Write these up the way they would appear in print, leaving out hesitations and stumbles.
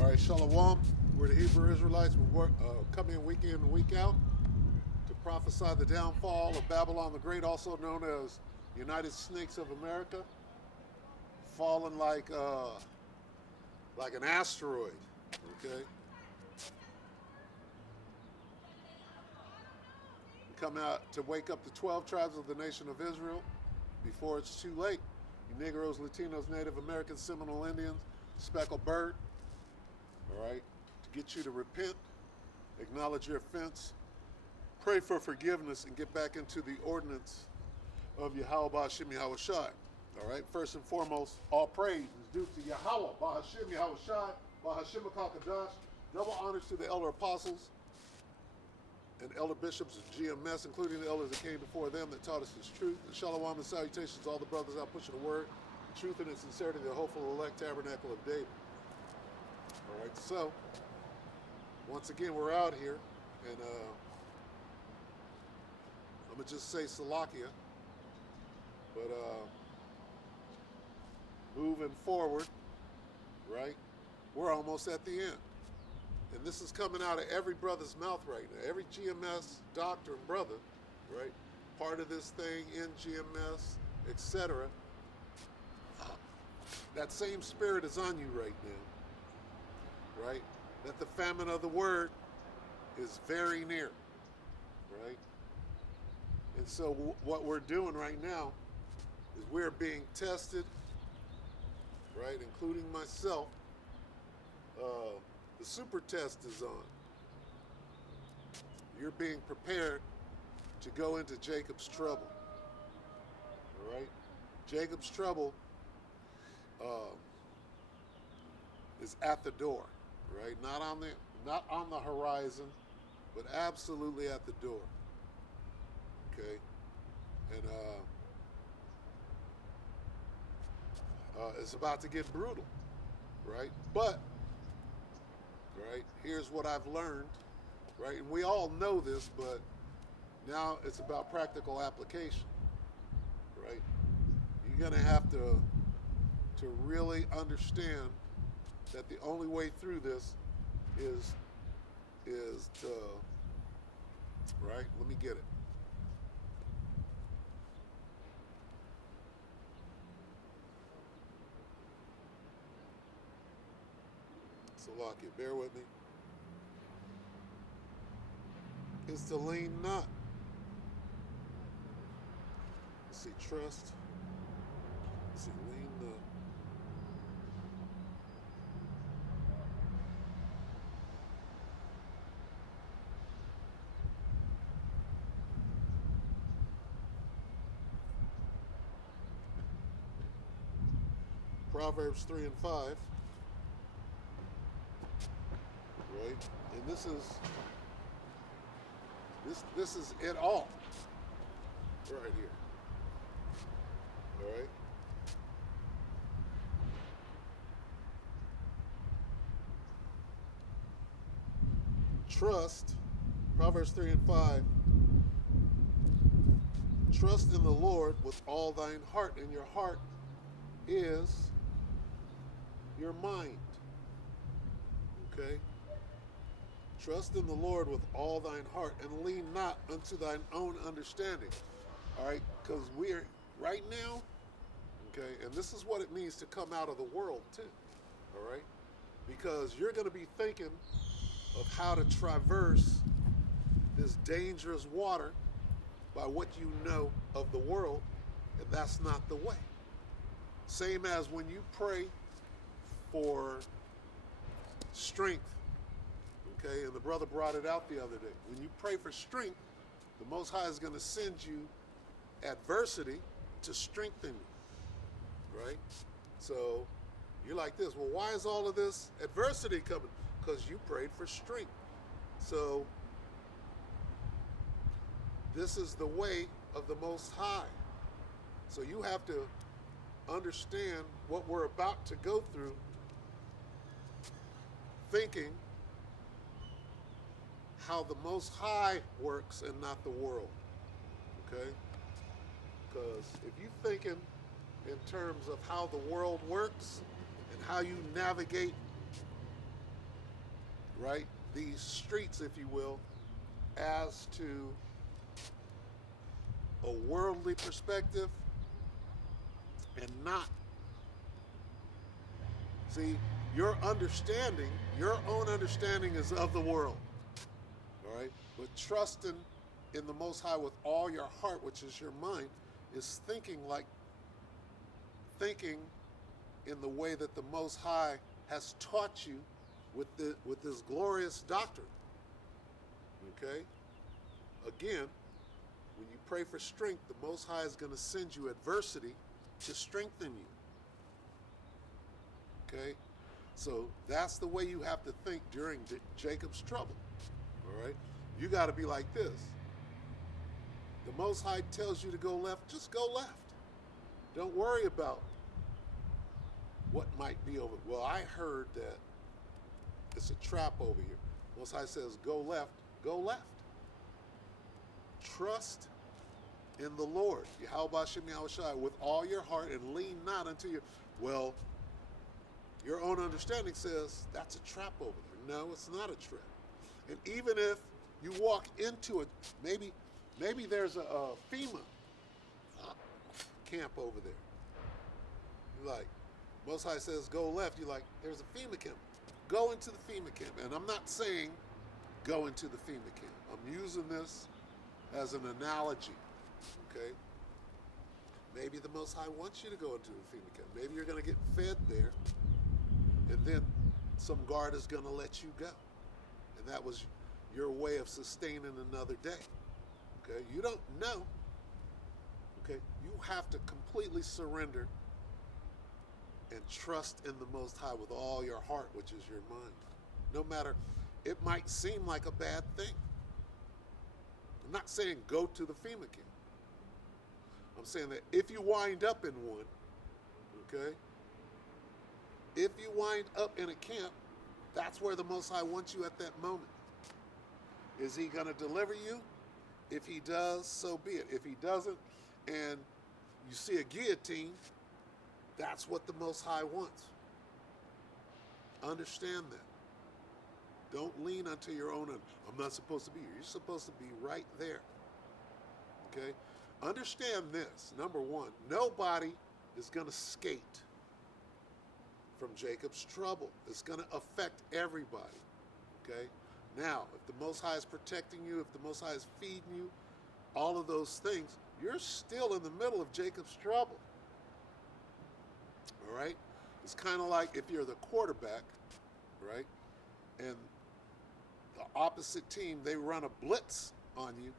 All right, Shalom. We're the Hebrew Israelites. Come in week in and week out to prophesy the downfall of Babylon the Great, also known as United Snakes of America, falling like an asteroid. Okay, we come out to wake up the 12 tribes of the nation of Israel before it's too late. You Negroes, Latinos, Native Americans, Seminole Indians, Speckled Bird. All right, to get you to repent, acknowledge your offense, pray for forgiveness, and get back into the ordinance of Yahweh Ba'Hashem Yahweh Shai. All right, first and foremost, all praise is due to Yahweh Ba'Hashem Yahweh Shai, Ba'Hashem HaKadosh. Double honors to the elder apostles and elder bishops of GMS, including the elders that came before them that taught us His truth. And shalom and salutations to all the brothers out pushing the word, the truth and the sincerity of the hopeful elect tabernacle of David. All right, so once again, we're out here, and I'm gonna just say Salakia, but moving forward, right? We're almost at the end, and this is coming out of every brother's mouth right now. Every GMS doctor and brother, right? Part of this thing in GMS, etc. That same spirit is on you right now, right? That the famine of the word is very near, right? And so what we're doing right now is we're being tested, right, including myself. The super test is on. You're being prepared to go into Jacob's trouble, all right? Jacob's trouble is at the door, right? Not on the horizon, but absolutely at the door. Okay, and it's about to get brutal, right? But, right, here's what I've learned, right? And we all know this, but now it's about practical application, right? You're gonna have to really understand that the only way through this is to, right? Let me get it. Salakia, bear with me. Is to lean not. Let's see, trust. Let's see, lean not. Proverbs 3 and 5. Right? And this is it all right here. All right? Trust, Proverbs 3 and 5. Trust in the Lord with all thine heart, and your heart is your mind. Okay? Trust in the Lord with all thine heart, and lean not unto thine own understanding. All right? Because we're right now, okay, and this is what it means to come out of the world, too. All right? Because you're going to be thinking of how to traverse this dangerous water by what you know of the world, and that's not the way. Same as when you pray for strength, okay, and the brother brought it out the other day. When you pray for strength, the Most High is going to send you adversity to strengthen you, right? So you're like this, well, why is all of this adversity coming? Because you prayed for strength. So this is the way of the Most High. So you have to understand what we're about to go through, thinking how the Most High works and not the world, okay? Because if you're thinking in terms of how the world works and how you navigate right, these streets, if you will, as to a worldly perspective and not. See, your understanding, your own understanding is of the world, all right? But trusting in the Most High with all your heart, which is your mind, is thinking in the way that the Most High has taught you with this glorious doctrine. Okay? Again, when you pray for strength, the Most High is going to send you adversity to strengthen you. Okay? So that's the way you have to think during Jacob's trouble. All right? You got to be like this. The Most High tells you to go left, just go left. Don't worry about what might be over. Well, I heard that it's a trap over here. Most High says go left, go left. Trust in the Lord, Yahweh Hashem Yahushai, with all your heart and lean not unto your, well, your own understanding says that's a trap over there. No, it's not a trap. And even if you walk into it, maybe there's a FEMA camp over there. You're like, Most High says go left. You're like, there's a FEMA camp. Go into the FEMA camp. And I'm not saying go into the FEMA camp. I'm using this as an analogy. Okay? Maybe the Most High wants you to go into the FEMA camp. Maybe you're going to get fed there, and then some guard is going to let you go. And that was your way of sustaining another day. Okay? You don't know. Okay? You have to completely surrender and trust in the Most High with all your heart, which is your mind. No matter, it might seem like a bad thing. I'm not saying go to the FEMA camp. I'm saying that if you wind up in one, okay, if you wind up in a camp, that's where the Most High wants you at that moment. Is he going to deliver you? If he does, so be it. If he doesn't, and you see a guillotine, that's what the Most High wants. Understand that. Don't lean unto your own. I'm not supposed to be here. You're supposed to be right there. Okay? Understand this. Number one, nobody is going to skate from Jacob's trouble. It's going to affect everybody. Okay? Now, if the Most High is protecting you, if the Most High is feeding you, all of those things, you're still in the middle of Jacob's trouble. All right? It's kind of like if you're the quarterback, right? And the opposite team, they run a blitz on you.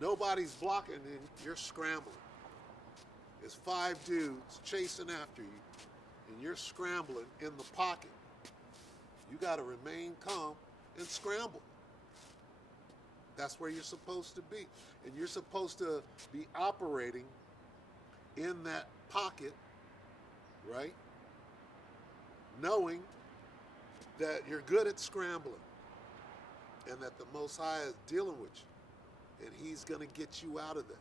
Nobody's blocking and you're scrambling. There's 5 dudes chasing after you and you're scrambling in the pocket. You got to remain calm and scramble. That's where you're supposed to be. And you're supposed to be operating in that pocket, right? Knowing that you're good at scrambling and that the Most High is dealing with you and he's going to get you out of that.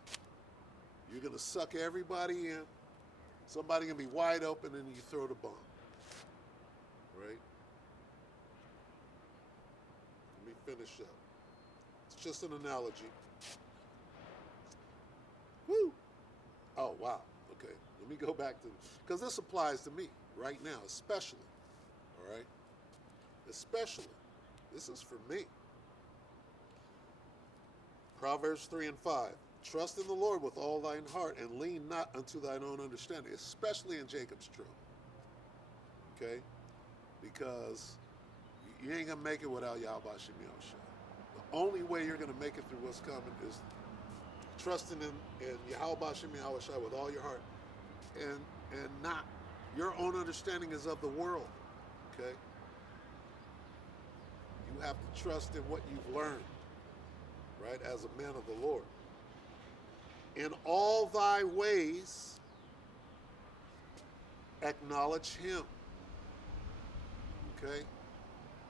You're going to suck everybody in. Somebody going to be wide open and you throw the bomb. Right? Let me finish up. It's just an analogy. Woo! Oh, wow. Okay. Let me go back to, because this applies to me right now, especially. All right? Especially. This is for me. Proverbs 3:5. Trust in the Lord with all thine heart and lean not unto thine own understanding, especially in Jacob's trouble. Okay? Because you ain't going to make it without Yahweh Hashem Yahushua. The only way you're going to make it through what's coming is trusting in Yahweh Hashem Yahushua with all your heart and not your own understanding is of the world. Okay? You have to trust in what you've learned, right, as a man of the Lord. In all thy ways, acknowledge him. Okay?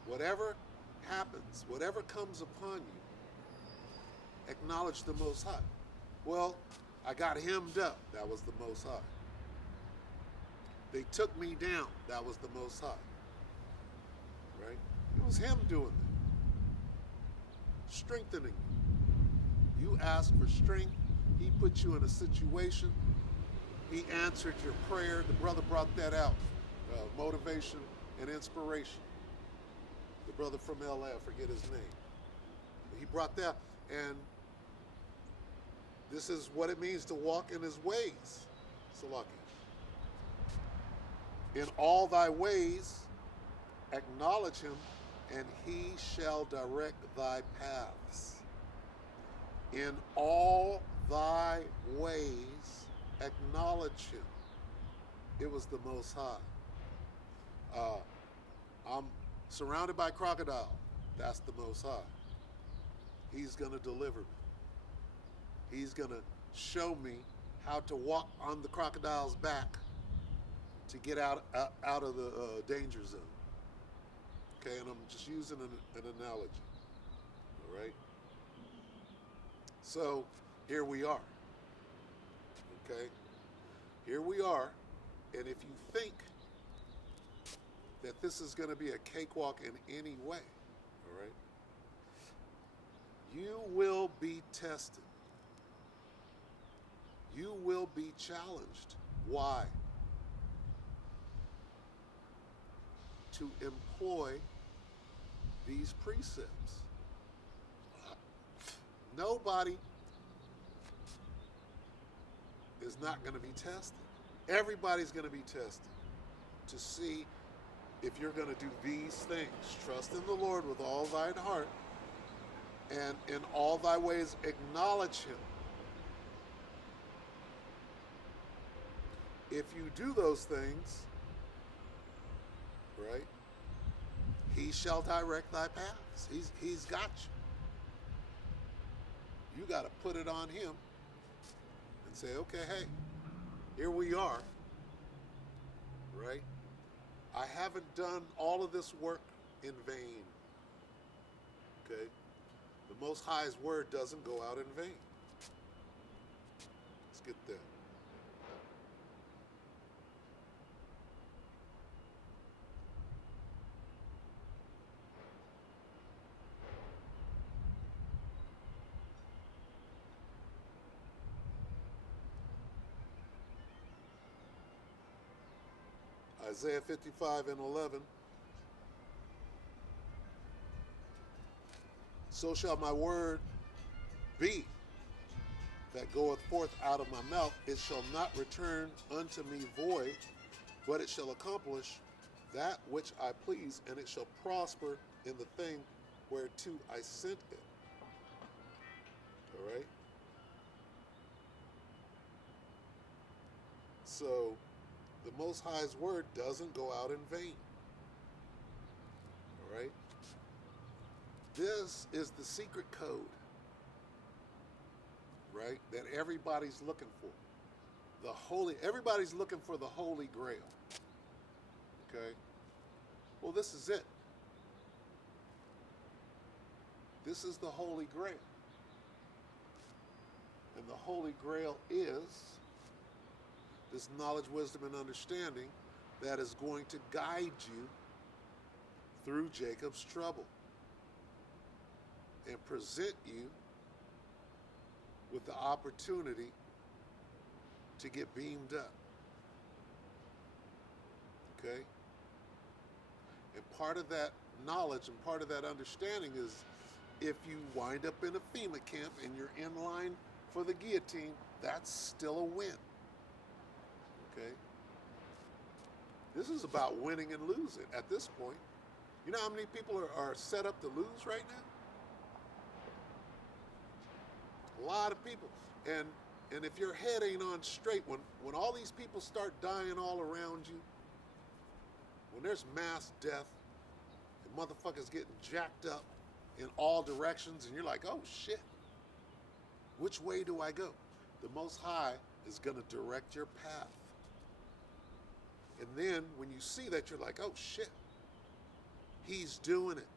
Whatever happens, whatever comes upon you, acknowledge the Most High. Well, I got hemmed up. That was the Most High. They took me down. That was the Most High. Right? was him doing that, strengthening you. You asked for strength. He put you in a situation. He answered your prayer. The brother brought that out. Motivation and inspiration. The brother from LA, I forget his name. He brought that, and this is what it means to walk in his ways. Salaki. In all thy ways, acknowledge him, and he shall direct thy paths. In all thy ways, acknowledge him. It was the Most High. I'm surrounded by crocodile. That's the Most High. He's going to deliver me. He's going to show me how to walk on the crocodile's back to get out of the danger zone. Okay, and I'm just using an analogy. All right? So, here we are. Okay? Here we are. And if you think that this is going to be a cakewalk in any way, all right, you will be tested. You will be challenged. Why? To employ these precepts. Nobody is not going to be tested. Everybody's going to be tested to see if you're going to do these things. Trust in the Lord with all thine heart, and in all thy ways acknowledge him. If you do those things, right, he shall direct thy paths. He's got you. You got to put it on him and say, okay, hey, here we are, right? I haven't done all of this work in vain, okay? The Most High's word doesn't go out in vain. Let's get there. Isaiah 55 and 11. So shall my word be that goeth forth out of my mouth. It shall not return unto me void, but it shall accomplish that which I please, and it shall prosper in the thing whereto I sent it. All right? So, the Most High's word doesn't go out in vain. All right? This is the secret code, right, that everybody's looking for. Everybody's looking for the Holy Grail. Okay? Well, this is it. This is the Holy Grail. And the Holy Grail is this knowledge, wisdom, and understanding that is going to guide you through Jacob's trouble and present you with the opportunity to get beamed up. Okay? And part of that knowledge and part of that understanding is if you wind up in a FEMA camp and you're in line for the guillotine, that's still a win. Okay? This is about winning and losing at this point. You know how many people are set up to lose right now? A lot of people. And if your head ain't on straight, when all these people start dying all around you, when there's mass death, and motherfuckers getting jacked up in all directions, and you're like, oh shit, which way do I go? The Most High is going to direct your path. And then when you see that, you're like, oh shit, he's doing it.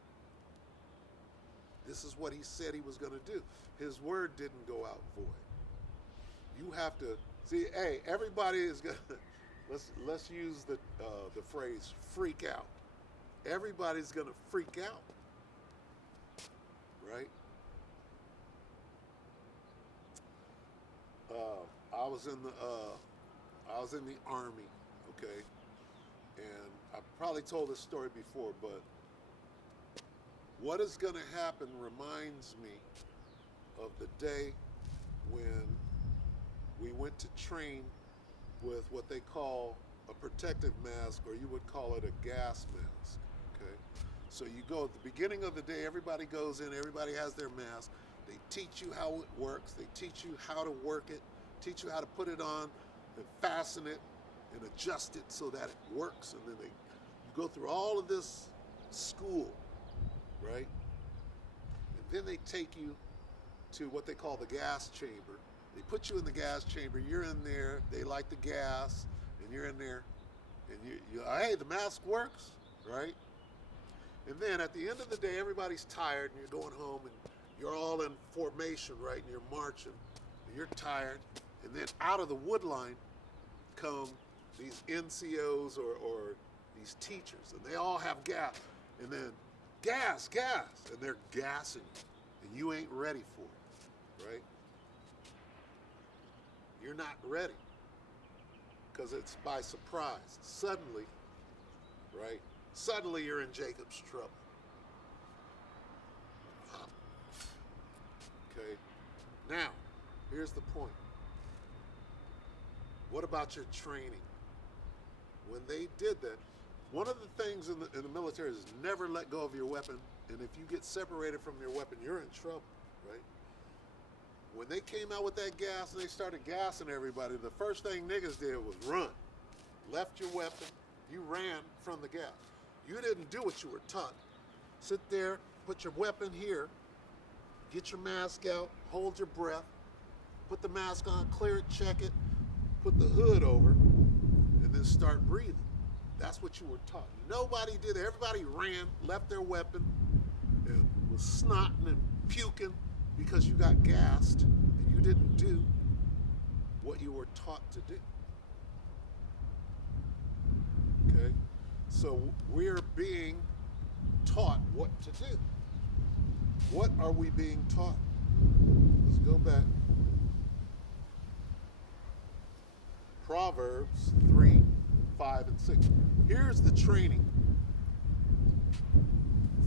This is what he said he was going to do. His word didn't go out void. You have to see. Hey, everybody is gonna. Let's use the phrase "freak out." everybody's going to freak out, right? I was in the army, okay, and I probably told this story before, but what is going to happen reminds me of the day when we went to train with what they call a protective mask, or you would call it a gas mask, okay? So you go at the beginning of the day, everybody goes in, everybody has their mask. They teach you how it works. They teach you how to work it, teach you how to put it on and fasten it and adjust it so that it works. And then you go through all of this school, right? And then they take you to what they call the gas chamber. They put you in the gas chamber. You're in there. They light the gas, and you're in there. And you hey, the mask works, right? And then at the end of the day, everybody's tired, and you're going home, and you're all in formation, right? And you're marching, and you're tired. And then out of the wood line come these NCOs or these teachers, and they all have gas. And then gas, and they're gassing you, and you ain't ready for it, right? You're not ready because it's by surprise. Suddenly, right? Suddenly you're in Jacob's trouble. Okay. Now, here's the point. What about your training? When they did that, one of the things in the military is never let go of your weapon, and if you get separated from your weapon, you're in trouble, right? When they came out with that gas and they started gassing everybody, the first thing niggas did was run. Left your weapon. You ran from the gas. You didn't do what you were taught. Sit there, put your weapon here, get your mask out, hold your breath, put the mask on, clear it, check it, put the hood over, and then start breathing. That's what you were taught. Nobody did it. Everybody ran, left their weapon, and was snotting and puking because you got gassed and you didn't do what you were taught to do. Okay? So we're being taught what to do. What are we being taught? Let's go back. Proverbs 3, 5, and 6. Here's the training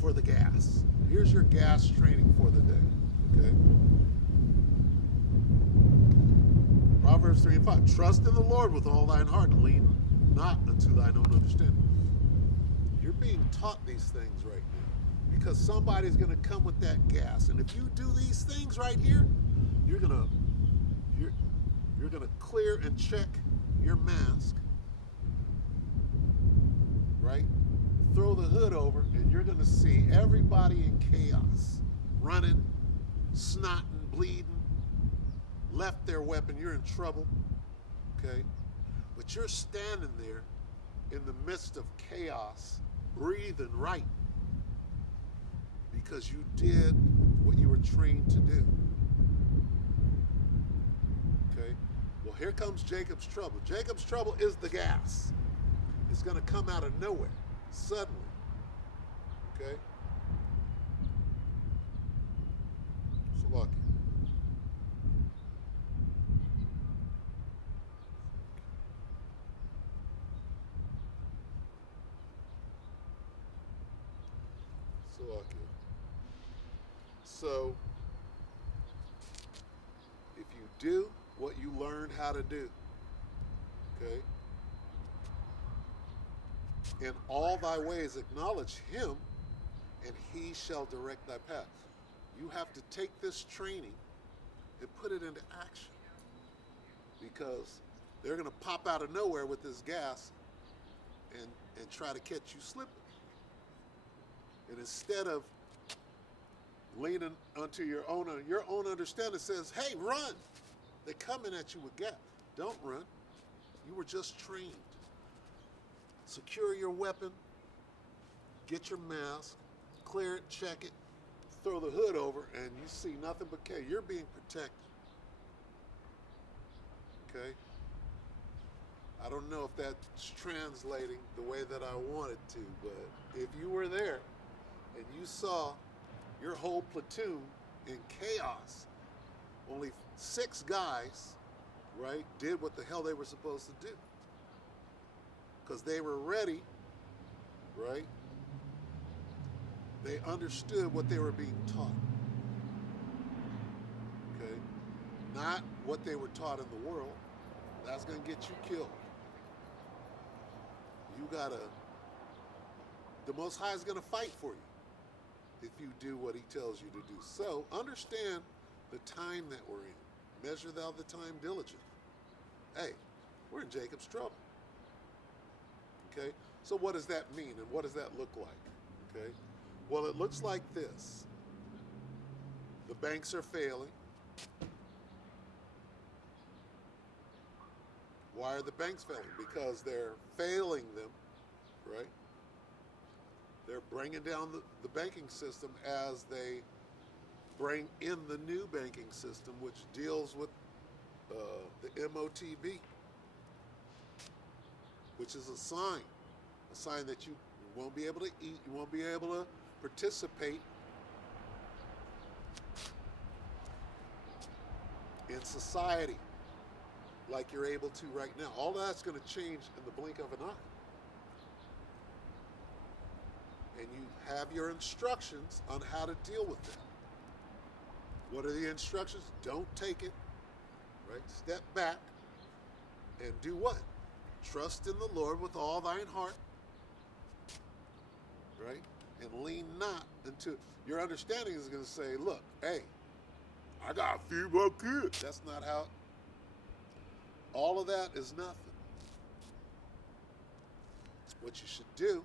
for the gas. Here's your gas training for the day. Okay? Proverbs 3 and 5. Trust in the Lord with all thine heart, and lean not unto thine own understanding. You're being taught these things right now because somebody's going to come with that gas. And if you do these things right here, you're going to clear and check your mask, right? Throw the hood over, and you're going to see everybody in chaos, running, snotting, bleeding, left their weapon. You're in trouble, okay? But you're standing there in the midst of chaos, breathing right, because you did what you were trained to do. Okay? Well, here comes Jacob's trouble. Jacob's trouble is the gas. It's going to come out of nowhere, suddenly. Okay? So lucky. So lucky. So, if you do what you learned how to do, okay? In all thy ways acknowledge him, and he shall direct thy path. You have to take this training and put it into action, because they're going to pop out of nowhere with this gas and try to catch you slipping. And instead of leaning unto your own understanding says, hey, run. They're coming at you with gas. Don't run. You were just trained. Secure your weapon, get your mask, clear it, check it, throw the hood over, and you see nothing but chaos. You're being protected. Okay? I don't know if that's translating the way that I wanted to, but if you were there and you saw your whole platoon in chaos, only 6 guys, right, did what the hell they were supposed to do. Because they were ready, right? They understood what they were being taught. Okay? Not what they were taught in the world. That's going to get you killed. You gotta, the Most High is going to fight for you if you do what he tells you to do. So understand the time that we're in. Measure thou the time diligently. Hey, we're in Jacob's trouble. Okay? So what does that mean and what does that look like? Okay? Well, it looks like this. The banks are failing. Why are the banks failing? Because they're failing them, right? They're bringing down the banking system as they bring in the new banking system, which deals with the MOTB, which is a sign that you won't be able to eat, you won't be able to participate in society like you're able to right now. All that's going to change in the blink of an eye. And you have your instructions on how to deal with it. What are the instructions? Don't take it, right? Step back and do what? Trust in the Lord with all thine heart, right? And lean not into, your understanding is going to say, look, hey, I got to feed my kids. That's not how, all of that is nothing. What you should do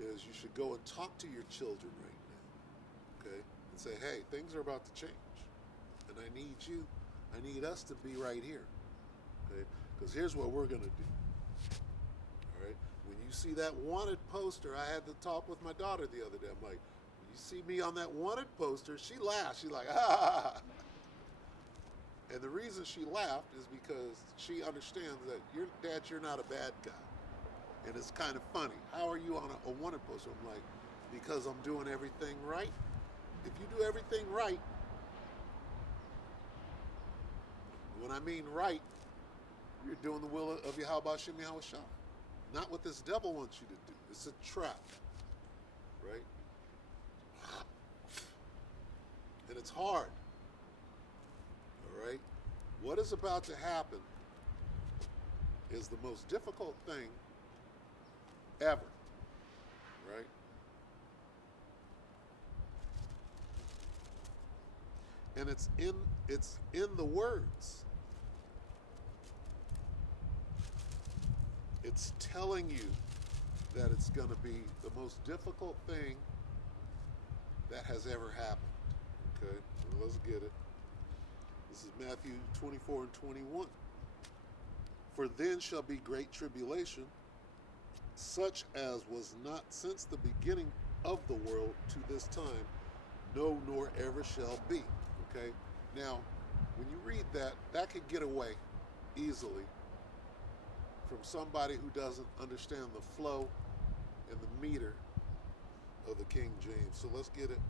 is you should go and talk to your children right now, okay? And say, hey, things are about to change. And I need us to be right here, okay? Because here's what we're going to do, all right? When you see that wanted poster, I had to talk with my daughter the other day. I'm like, when you see me on that wanted poster, she laughed. She's like, ah. And the reason she laughed is because she understands that you're not a bad guy. And it's kind of funny. How are you on a wanted poster? I'm like, because I'm doing everything right. If you do everything right, when I mean right, you're doing the will of Yahweh Shem Yahweh Shah. Not what this devil wants you to do. It's a trap, right? And it's hard, all right? What is about to happen is the most difficult thing ever, right? And it's in the words. It's telling you that it's going to be the most difficult thing that has ever happened. Okay, so let's get it. This is Matthew 24 and 21. For then shall be great tribulation, such as was not since the beginning of the world to this time, no, nor ever shall be. Okay? Now, when you read that, that could get away easily from somebody who doesn't understand the flow and the meter of the King James. So let's get it.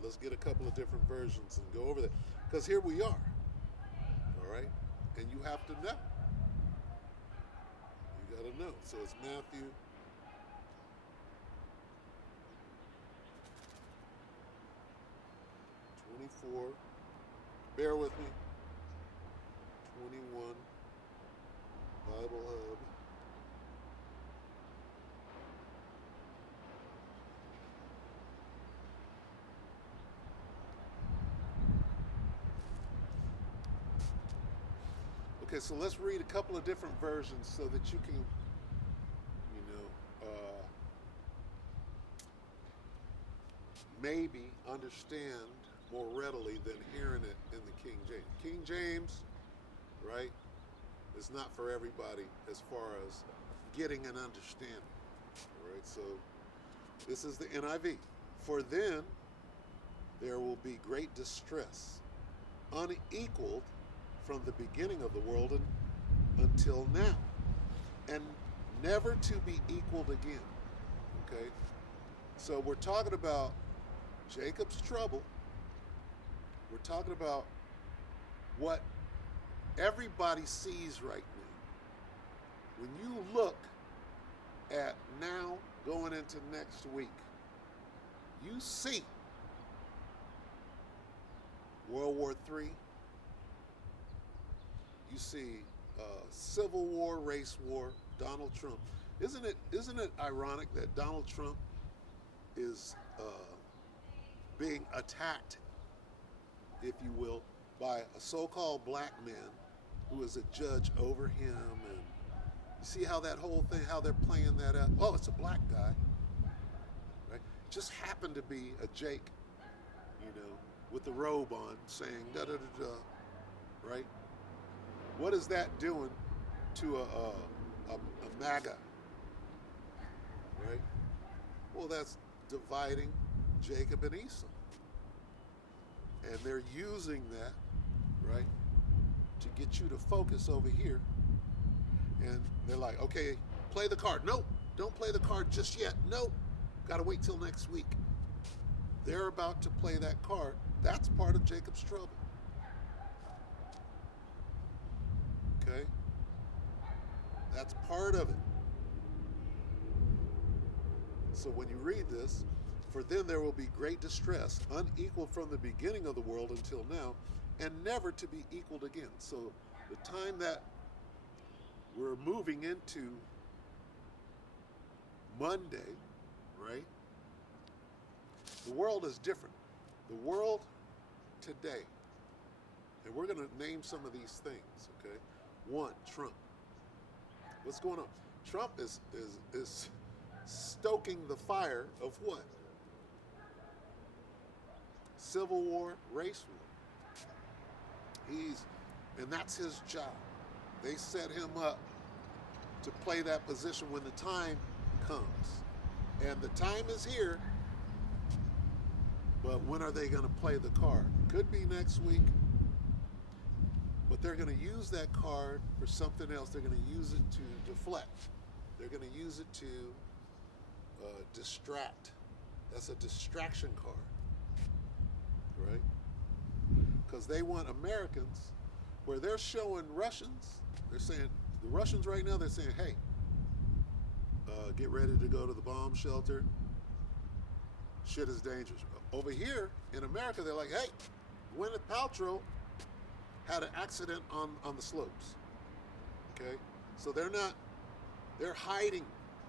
Let's get a couple of different versions and go over that. Because here we are. All right? And you have to know. You got to know. So it's Matthew 24. Bear with me. 21. Bible Hub. Okay, so let's read a couple of different versions so that you can, maybe understand more readily than hearing it in the King James. King James, right, is not for everybody as far as getting an understanding. All right, so this is the NIV. For then there will be great distress unequaled from the beginning of the world until now, and never to be equaled again. Okay? So we're talking about Jacob's trouble. We're talking about what everybody sees right now. When you look at now going into next week, you see World War III, you see Civil War, race war, Donald Trump. Isn't it ironic that Donald Trump is being attacked, if you will, by a so-called black man who is a judge over him? And you see how that whole thing, how they're playing that up? Oh, it's a black guy, right? Just happened to be a Jake, with the robe on, saying da da da da, right? What is that doing to a MAGA, right? Well, that's dividing Jacob and Esau. And they're using that, right, to get you to focus over here. And they're like, okay, play the card. Nope, don't play the card just yet. Nope, got to wait till next week. They're about to play that card. That's part of Jacob's trouble. Okay? That's part of it. So when you read this, for then there will be great distress, unequal from the beginning of the world until now, and never to be equaled again. So the time that we're moving into Monday, right? The world is different. The world today, and we're going to name some of these things, okay? One, Trump. What's going on? Trump is stoking the fire of what? Civil war, race war. And that's his job. They set him up to play that position when the time comes. And the time is here, but when are they going to play the card? Could be next week, but they're going to use that card for something else. They're going to use it to deflect. They're going to use it to distract. That's a distraction card, right? Because they want Americans, where they're showing Russians, they're saying, the Russians right now, they're saying, hey, get ready to go to the bomb shelter. Shit is dangerous. Over here in America, they're like, hey, Gwyneth Paltrow had an accident on the slopes. Okay? So they're hiding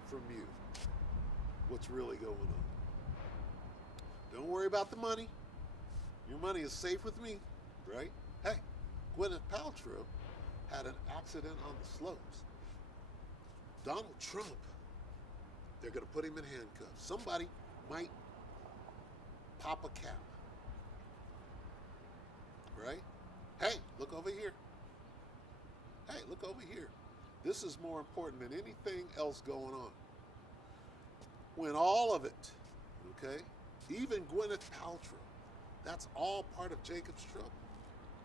from you what's really going on. Don't worry about the money. Your money is safe with me, right? Hey, Gwyneth Paltrow had an accident on the slopes. Donald Trump, they're going to put him in handcuffs. Somebody might pop a cap, right? Hey, look over here. Hey, look over here. This is more important than anything else going on. When all of it, okay, even Gwyneth Paltrow, that's all part of Jacob's trouble.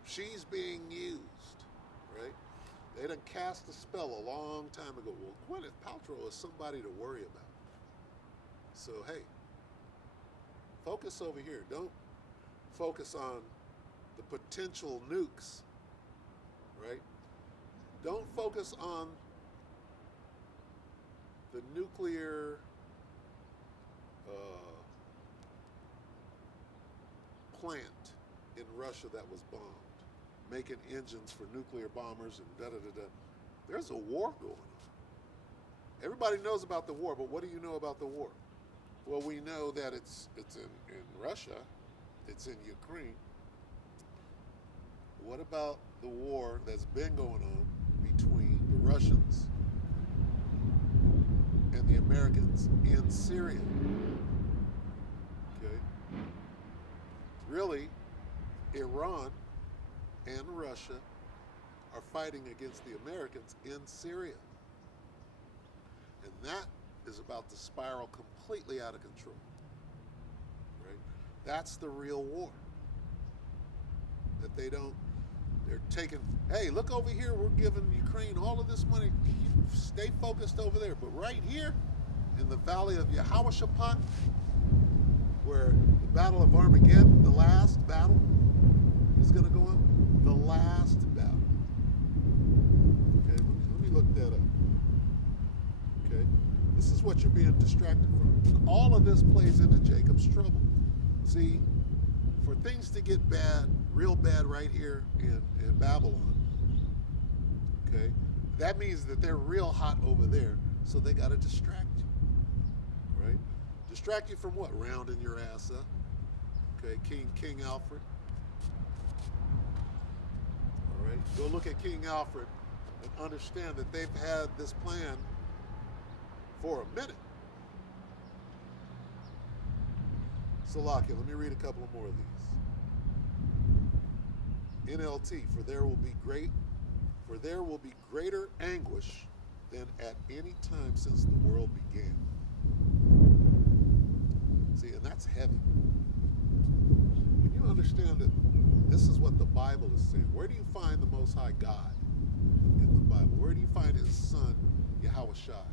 She's being used, right? They done cast a spell a long time ago. Well, Gwyneth Paltrow is somebody to worry about. So, hey, focus over here. Don't focus on the potential nukes, right? Don't focus on the nuclear plant in Russia that was bombed, making engines for nuclear bombers and da-da-da-da. There's a war going on. Everybody knows about the war, but what do you know about the war? Well, we know that it's in Russia, it's in Ukraine. What about the war that's been going on between the Russians and the Americans in Syria? Okay. Really, Iran and Russia are fighting against the Americans in Syria. And that is about to spiral completely out of control. Right? That's the real war. that they're taking, hey, look over here, we're giving Ukraine all of this money. Stay focused over there. But right here, in the valley of Yehoshaphat, where the Battle of Armageddon, the last battle, is going to go on. The last battle. Okay, let me look that up. Okay, this is what you're being distracted from. And all of this plays into Jacob's trouble. See, for things to get bad, real bad right here in Babylon, okay, that means that they're real hot over there, so they got to distract you, right? Distract you from what? Rounding your ass up. Okay, King Alfred. All right, go look at King Alfred and understand that they've had this plan for a minute. Salakia, let me read a couple more of these. NLT, for there will be greater anguish than at any time since the world began. See, and that's heavy. When you understand that this is what the Bible is saying, where do you find the Most High God in the Bible? Where do you find his son, Yahushua,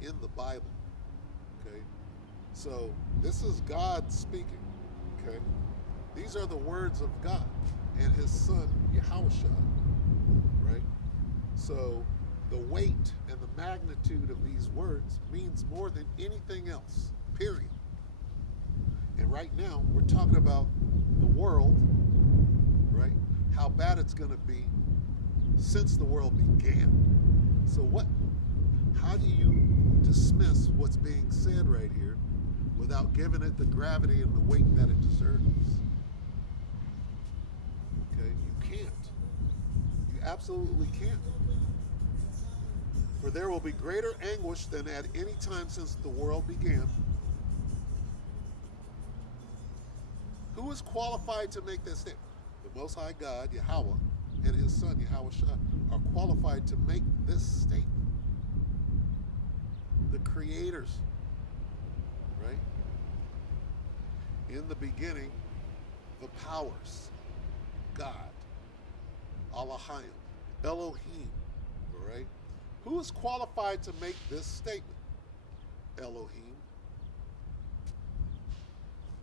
in the Bible? Okay? So this is God speaking. Okay? These are the words of God and his son, Yahushua. Right? So the weight and the magnitude of these words means more than anything else. Period. And right now, we're talking about the world, right? How bad it's going to be since the world began. So how do you dismiss what's being said right here without giving it the gravity and the weight that it deserves? Okay, you can't. You absolutely can't. For there will be greater anguish than at any time since the world began. Who is qualified to make that statement? The Most High God, Yahweh, and his son, Yahushua, are qualified to make this statement. The creators, right? In the beginning, the powers, God, Allahayim, Elohim, all right? Who is qualified to make this statement? Elohim,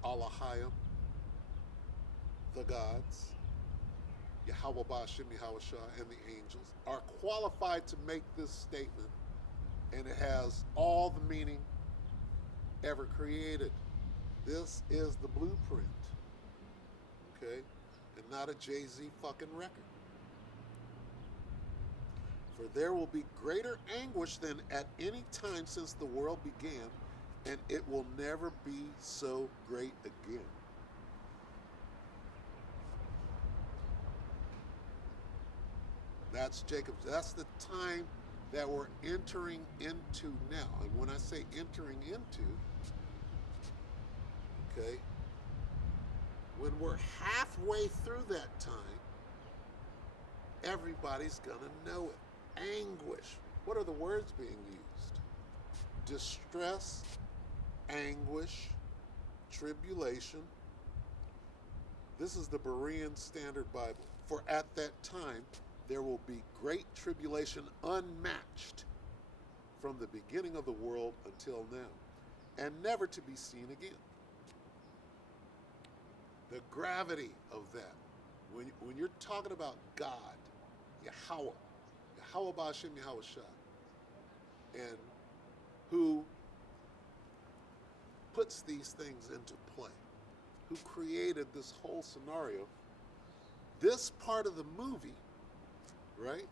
Allahayim, the gods, Yahweh Ba'Shem Yahushua, and the angels are qualified to make this statement, and it has all the meaning ever created. This is the blueprint, okay? And not a Jay-Z fucking record. For there will be greater anguish than at any time since the world began, and it will never be so great again. That's Jacob. That's the time that we're entering into now. And when I say entering into, okay, when we're halfway through that time, everybody's going to know it. Anguish. What are the words being used? Distress, anguish, tribulation. This is the Berean Standard Bible. For at that time, there will be great tribulation unmatched from the beginning of the world until now, and never to be seen again. The gravity of that, when you're talking about God, Yahweh Ba'Shem Yahushua, and who puts these things into play, who created this whole scenario, this part of the movie, right,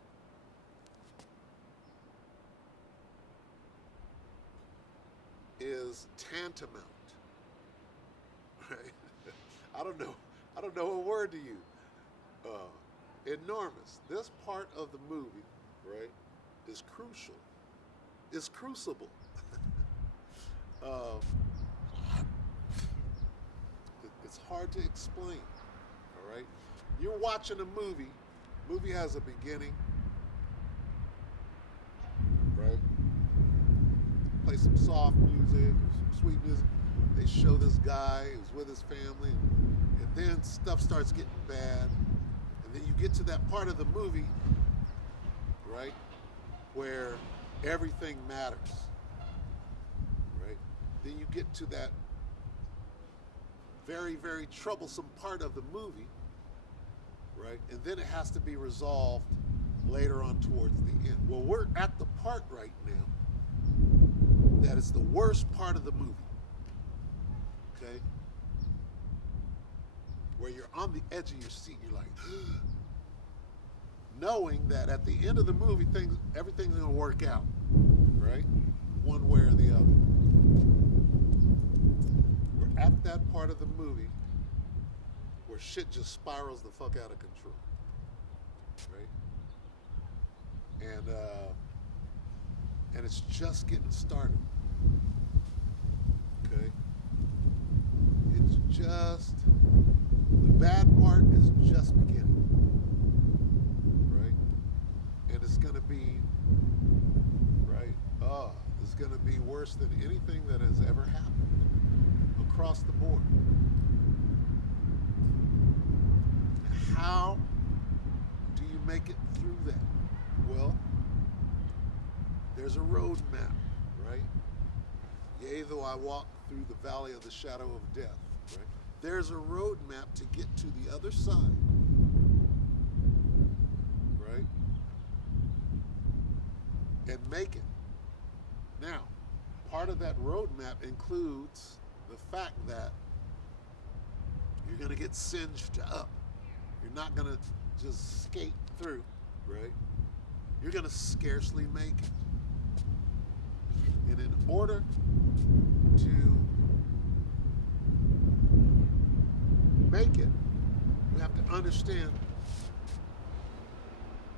is tantamount, right? I don't know a word to use. Enormous. This part of the movie, right, is crucial. It's crucible. It's hard to explain. All right, you're watching a movie. Movie has a beginning, right? Play some soft music or some sweet music. They show this guy who's with his family, and then stuff starts getting bad. And then you get to that part of the movie, right, where everything matters, right? Then you get to that very, very troublesome part of the movie, right? And then it has to be resolved later on towards the end. Well, we're at the part right now that is the worst part of the movie, okay? Where you're on the edge of your seat, you're like, knowing that at the end of the movie, everything's gonna work out, right? One way or the other. We're at that part of the movie where shit just spirals the fuck out of control, right? And it's just getting started, okay? It's just, the bad part is just beginning, right? And it's gonna be, right, it's gonna be worse than anything that has ever happened across the board. How do you make it through that? Well, there's a road map, right? Yea, though I walk through the valley of the shadow of death, right? There's a road map to get to the other side, right? And make it. Now, part of that road map includes the fact that you're going to get singed up. You're not going to just skate through, right? You're going to scarcely make it. And in order to make it, you have to understand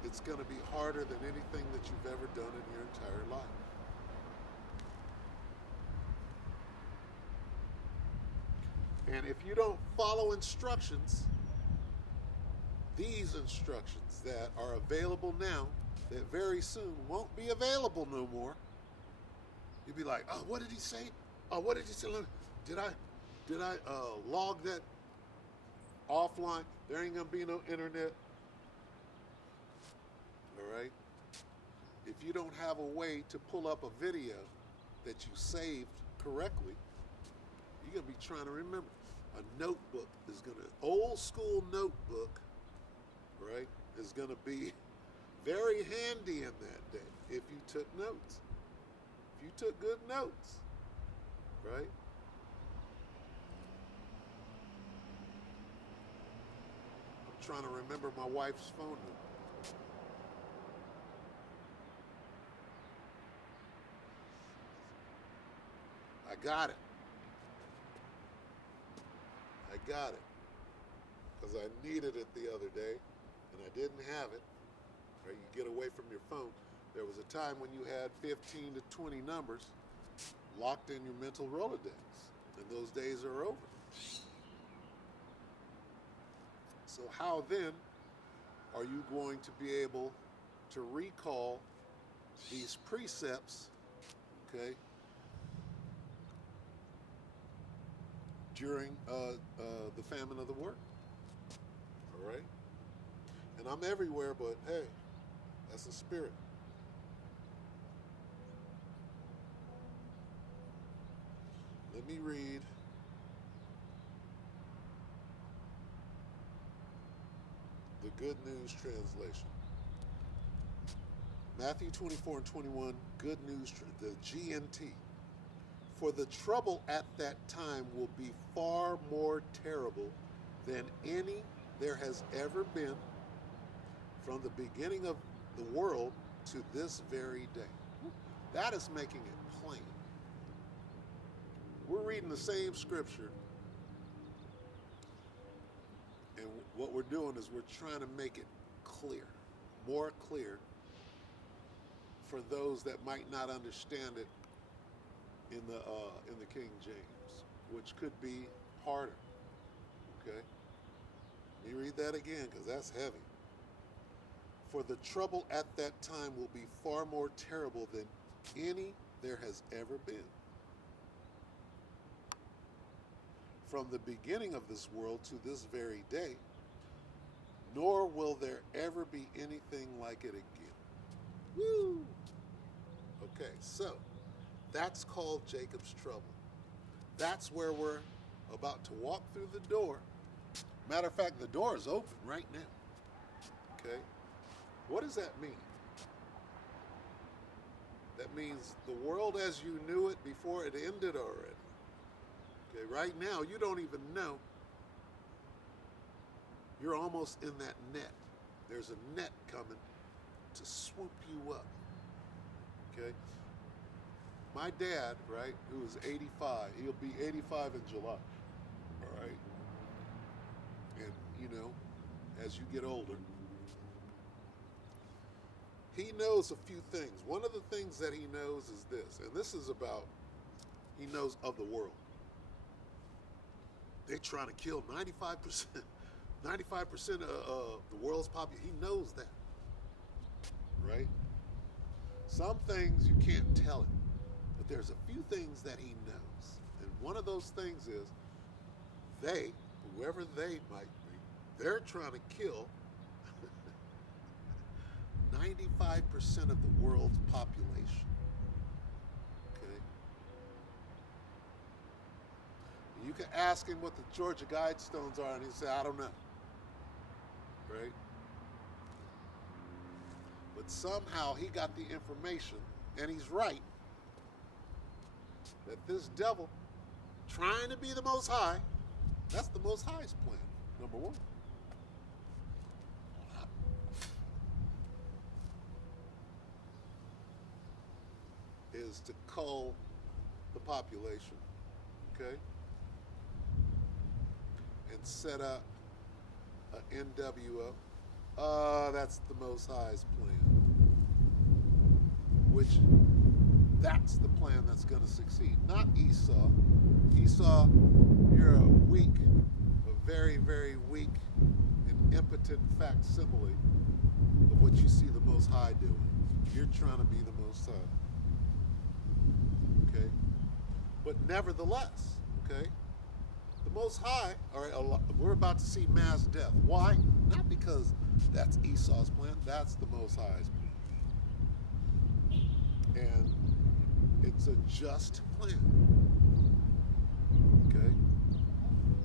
it's going to be harder than anything that you've ever done in your entire life. And if you don't follow instructions, these instructions that are available now, that very soon won't be available no more, you'll be like, oh, what did he say? Oh, what did he say? Did I log that offline? There ain't gonna be no internet. All right? If you don't have a way to pull up a video that you saved correctly, you're gonna be trying to remember. A notebook is gonna, old school notebook, right, is gonna be very handy in that day if you took notes. If you took good notes, right? I'm trying to remember my wife's phone number. I got it. Because I needed it the other day and I didn't have it. Right? You get away from your phone. There was a time when you had 15 to 20 numbers locked in your mental Rolodex, and those days are over. So how then are you going to be able to recall these precepts, okay, during the famine of the word? All right? And I'm everywhere, but hey, that's the spirit. Let me read the Good News translation. Matthew 24 and 21, Good News, the GNT. For the trouble at that time will be far more terrible than any there has ever been from the beginning of the world to this very day. That is making it plain. We're reading the same scripture, and what we're doing is we're trying to make it clear, more clear, for those that might not understand it in the King James, which could be harder. Okay? Let me read that again, because that's heavy. For the trouble at that time will be far more terrible than any there has ever been. From the beginning of this world to this very day, nor will there ever be anything like it again. Woo! Okay, so that's called Jacob's trouble. That's where we're about to walk through the door. Matter of fact, the door is open right now. Okay? What does that mean? That means the world as you knew it before it ended already. Okay, right now you don't even know. You're almost in that net. There's a net coming to swoop you up. Okay? My dad, right, who is 85, he'll be 85 in July. All right? And, you know, as you get older, he knows a few things. One of the things that he knows is this, and this is about, he knows of the world. They're trying to kill 95% of the world's population. He knows that, right? Some things you can't tell him, but there's a few things that he knows. And one of those things is they, whoever they might be, they're trying to kill 95% of the world's population. Okay? You can ask him what the Georgia Guidestones are, and he'll say, I don't know. Right? But somehow he got the information, and he's right, that this devil, trying to be the Most High, that's the Most High's plan, number one. Is to cull the population, okay, and set up an NWO. That's the Most High's plan, which that's the plan that's going to succeed, not Esau. Esau, you're a weak, a very, very weak and impotent facsimile of what you see the Most High doing. You're trying to be the Most High. Okay, but nevertheless, okay, the Most High, all right, we're about to see mass death. Why? Not because that's Esau's plan, that's the Most High's plan. And it's a just plan, okay,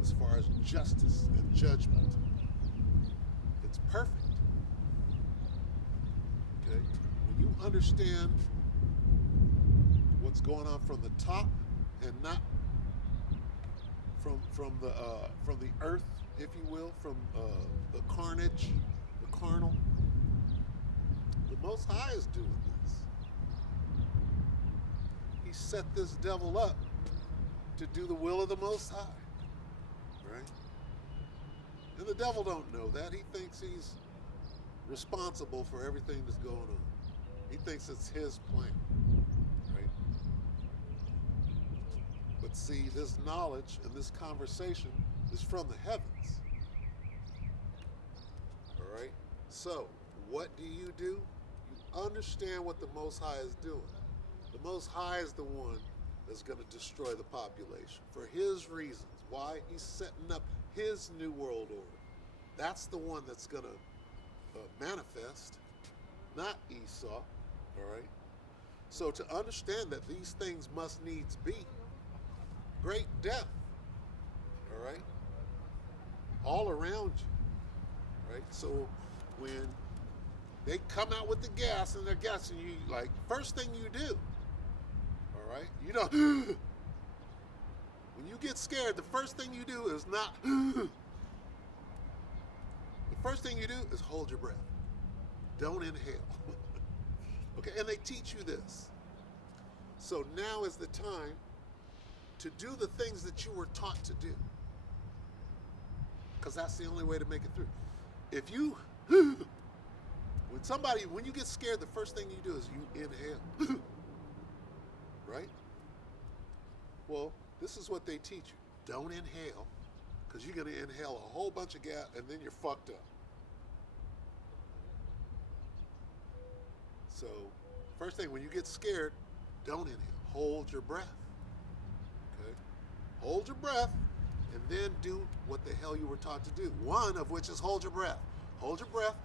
as far as justice and judgment. It's perfect, okay? When you understand what's going on from the top and not from the earth, if you will, from the carnage, the carnal. The Most High is doing this. He set this devil up to do the will of the Most High, right? And the devil don't know that. He thinks he's responsible for everything that's going on. He thinks it's his plan. But see, this knowledge and this conversation is from the heavens. All right? So, what do? You understand what the Most High is doing. The Most High is the one that's going to destroy the population for his reasons. Why? He's setting up his new world order. That's the one that's going to manifest, not Esau. All right? So to understand that these things must needs be, great death, all right, all around you, right? So when they come out with the gas and they're gassing you, like, first thing you do, all right, you don't, when you get scared, the first thing you do is not, the first thing you do is hold your breath. Don't inhale. Okay, and they teach you this. So now is the time to do the things that you were taught to do, because that's the only way to make it through. If you, when you get scared, the first thing you do is you inhale, right? Well, this is what they teach you. Don't inhale, because you're going to inhale a whole bunch of gas, and then you're fucked up. So, first thing, when you get scared, don't inhale. Hold your breath. Hold your breath, and then do what the hell you were taught to do. One of which is hold your breath. Hold your breath,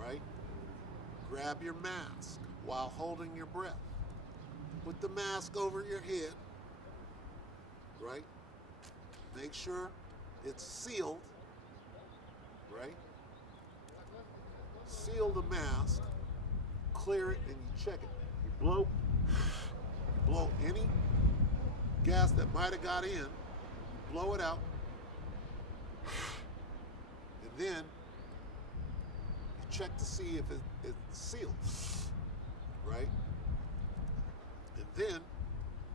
right? Grab your mask while holding your breath. Put the mask over your head, right? Make sure it's sealed, right? Seal the mask, clear it, and you check it. You blow any gas that might have got in, you blow it out, and then you check to see if it's sealed, right? And then,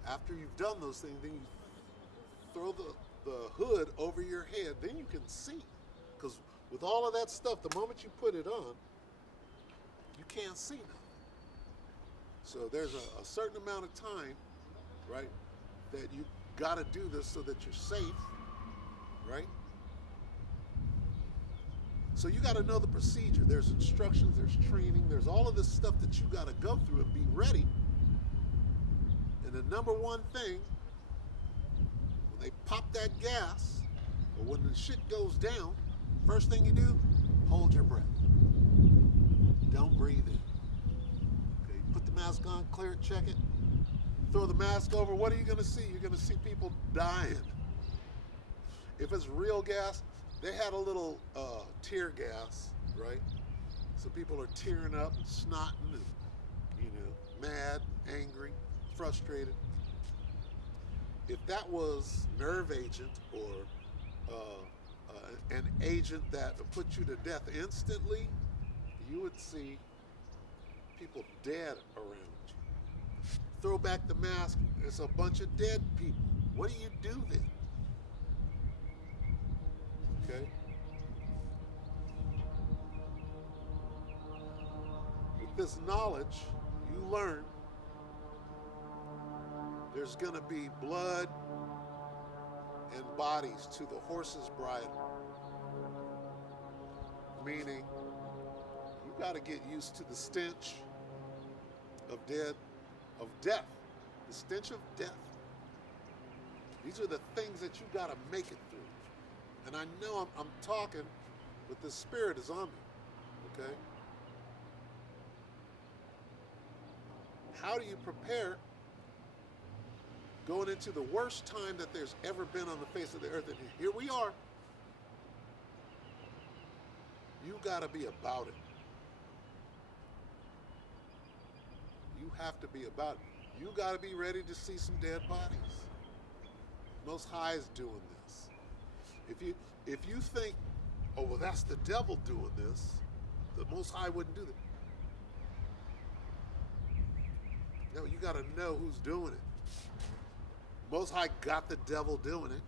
after you've done those things, then you throw the hood over your head, then you can see. Because with all of that stuff, the moment you put it on, you can't see nothing. So there's a certain amount of time, right, that you got to do this so that you're safe, right? So you got to know the procedure. There's instructions, there's training, there's all of this stuff that you got to go through and be ready. And the number one thing, when they pop that gas, or when the shit goes down, first thing you do, hold your breath. Don't breathe in. Okay, put the mask on, clear it, check it. Throw the mask over. What are you going to see? You're going to see people dying. If it's real gas, they had a little tear gas, right? So people are tearing up and snotting and, mad, angry, frustrated. If that was nerve agent or an agent that would put you to death instantly, you would see people dead around you. Throw back the mask, it's a bunch of dead people. What do you do then? Okay? With this knowledge, you learn there's going to be blood and bodies to the horse's bridle. Meaning, you got to get used to the stench of death. The stench of death. These are the things that you got to make it through. And I know I'm talking, but the Spirit is on me. Okay? How do you prepare going into the worst time that there's ever been on the face of the earth? And here we are. You got to be about it. You have to be about it. You got to be ready to see some dead bodies. Most High is doing this. If you think, oh, well, that's the devil doing this, the Most High wouldn't do that. No, you got to know who's doing it. Most High got the devil doing it,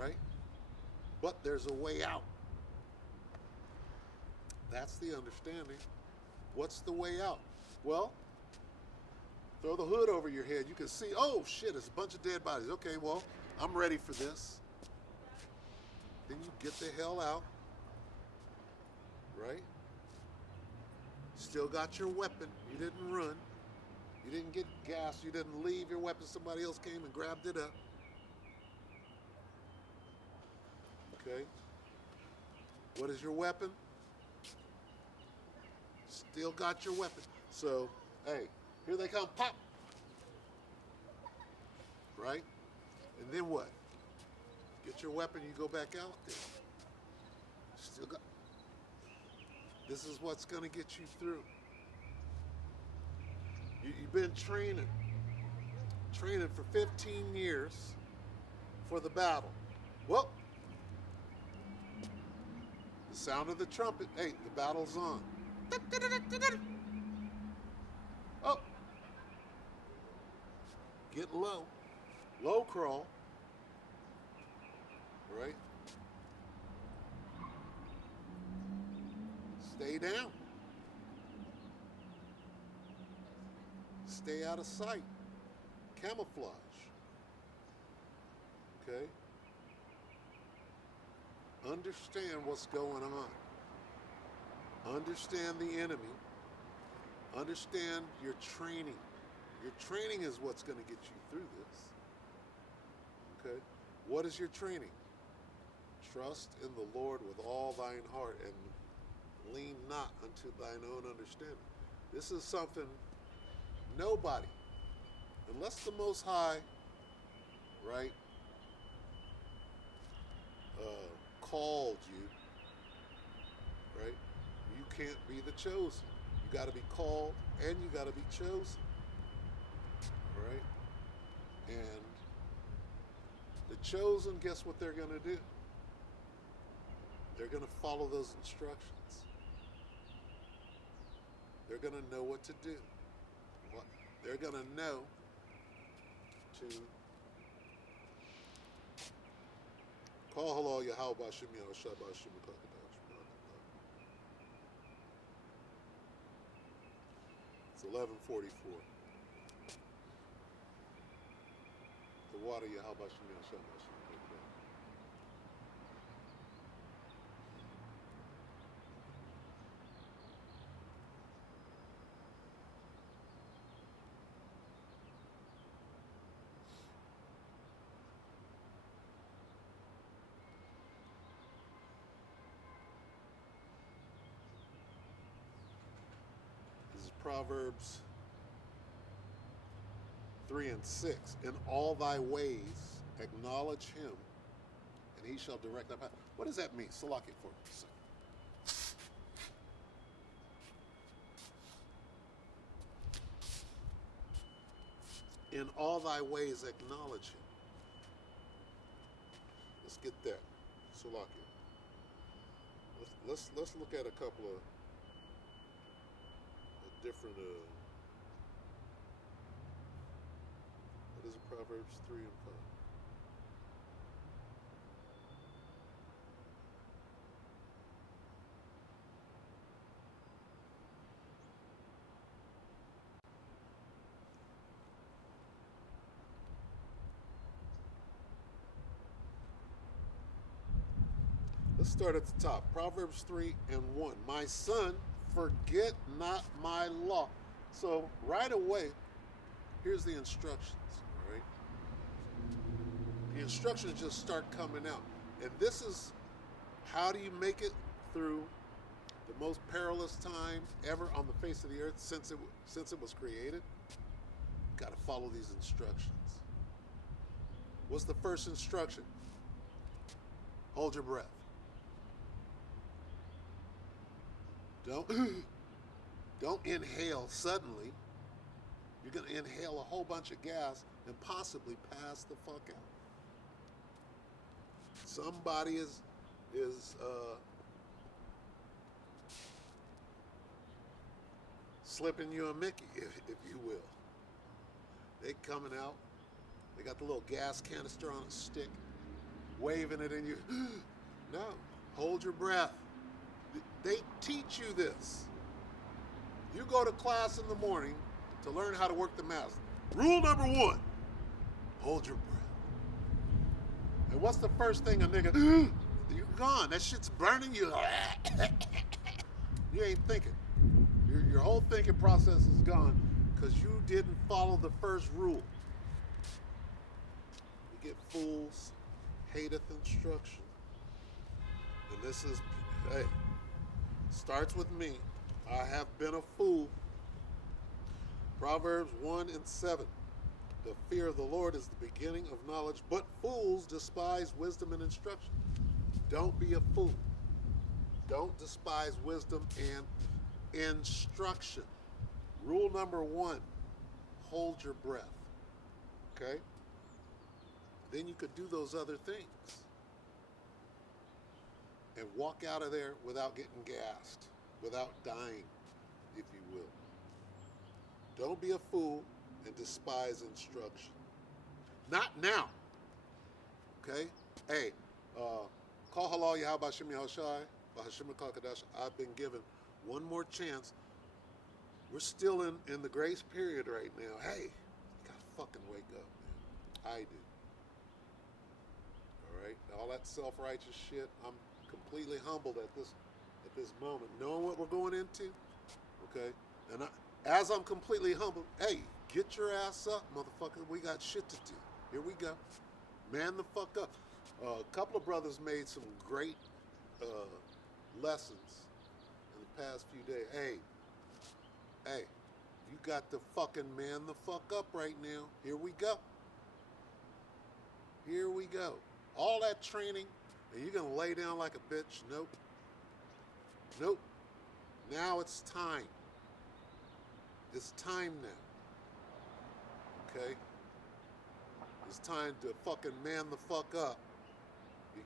right? But there's a way out. That's the understanding. What's the way out? Well, throw the hood over your head. You can see, oh shit, it's a bunch of dead bodies. Okay, well, I'm ready for this. Then you get the hell out, right? Still got your weapon. You didn't run. You didn't get gas. You didn't leave your weapon. Somebody else came and grabbed it up. Okay? What is your weapon? Still got your weapon. So, hey, here they come. Pop! Right? And then what? Get your weapon, you go back out there. Still got... This is what's going to get you through. You've been training for 15 years for the battle. Well, the sound of the trumpet, hey, the battle's on. Oh, get low, low crawl, right? Stay down. Stay out of sight. Camouflage. Okay? Understand what's going on. Understand the enemy. Understand your training. Your training is what's going to get you through this. Okay? What is your training? Trust in the Lord with all thine heart and lean not unto thine own understanding. This is something nobody, unless the Most High, right, called you, right? You can't be the chosen. You got to be called and you got to be chosen, all right? And the chosen, guess what they're going to do? They're going to follow those instructions. They're going to know what to do. They're going to know to call halal Yahweh Bashim Yahushua Bashim Kakadash. It's 11:44. The water Yahweh Bashim Yahushua Bashim Kakadash. This is Proverbs 3 and 6. In all thy ways acknowledge him, and he shall direct thy path. What does that mean? Salaki for us. In all thy ways acknowledge him. Let's get that. Salaki. Let's look at a couple of different what is it, Proverbs 3 and 5. Let's start at the top. Proverbs 3 and 1. My son, forget not my law. So right away, here's the instructions. All right. The instructions just start coming out. And this is how do you make it through the most perilous time ever on the face of the earth since it was created? You've got to follow these instructions. What's the first instruction? Hold your breath. Don't inhale suddenly. You're going to inhale a whole bunch of gas and possibly pass the fuck out. Somebody is slipping you a Mickey, if you will. They coming out. They got the little gas canister on a stick, waving it in you. No, hold your breath. They teach you this. You go to class in the morning to learn how to work the mask. Rule number 1, hold your breath. And what's the first thing a nigga, you're gone. That shit's burning you. You ain't thinking. Your whole thinking process is gone because you didn't follow the first rule. You get fools, hateth instruction. And this is, hey, starts with me. I have been a fool. Proverbs 1 and 7. The fear of the Lord is the beginning of knowledge, but fools despise wisdom and instruction. Don't be a fool. Don't despise wisdom and instruction. Rule number 1, hold your breath. Okay? Then you could do those other things and walk out of there without getting gassed, without dying, if you will. Don't be a fool and despise instruction. Not now. Okay? Hey, call halal Yahweh Bashim Yahushai, Bashim Kakadash. I've been given one more chance. We're still in the grace period right now. Hey, you gotta fucking wake up, man. I do. All right? All that self-righteous shit, I'm completely humbled at this moment, knowing what we're going into. Okay? And as I'm completely humbled, hey, get your ass up, motherfucker. We got shit to do. Here we go. Man the fuck up. A couple of brothers made some great uh, lessons in the past few days. Hey, you got to fucking man the fuck up right now. Here we go. Here we go. All that training, and you're gonna lay down like a bitch? Nope. Nope. Now it's time. It's time now. Okay? It's time to fucking man the fuck up.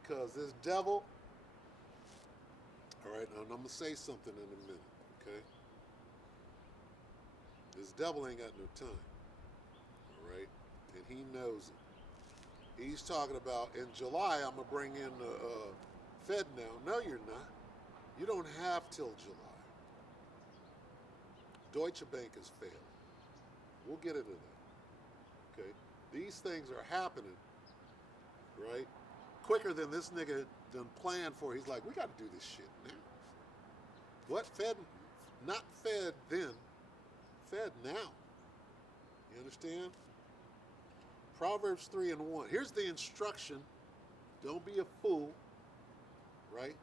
Because this devil, all right, I'm gonna say something in a minute, okay? This devil ain't got no time, all right? And he knows it. He's talking about, in July, I'm gonna bring in the Fed now. No, you're not. You don't have till July. Deutsche Bank has failed. We'll get into that, okay? These things are happening, right? Quicker than this nigga done planned for. He's like, we got to do this shit now. What? Fed? Not Fed then. Fed now. You understand? Proverbs 3:1. Here's the instruction. Don't be a fool. Right?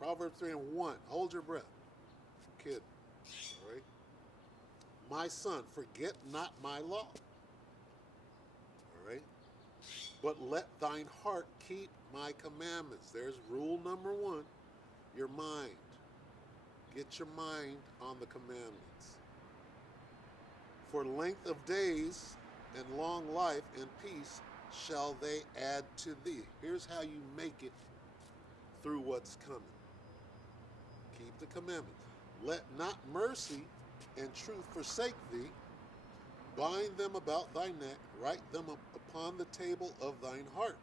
Proverbs 3:1. Hold your breath. Kid. All right? My son, forget not my law. Right? But let thine heart keep my commandments. There's rule number 1. Your mind. Get your mind on the commandments. For length of days and long life and peace shall they add to thee. Here's how you make it through what's coming. Keep the commandments. Let not mercy and truth forsake thee. Bind them about thy neck, write them upon the table of thine heart.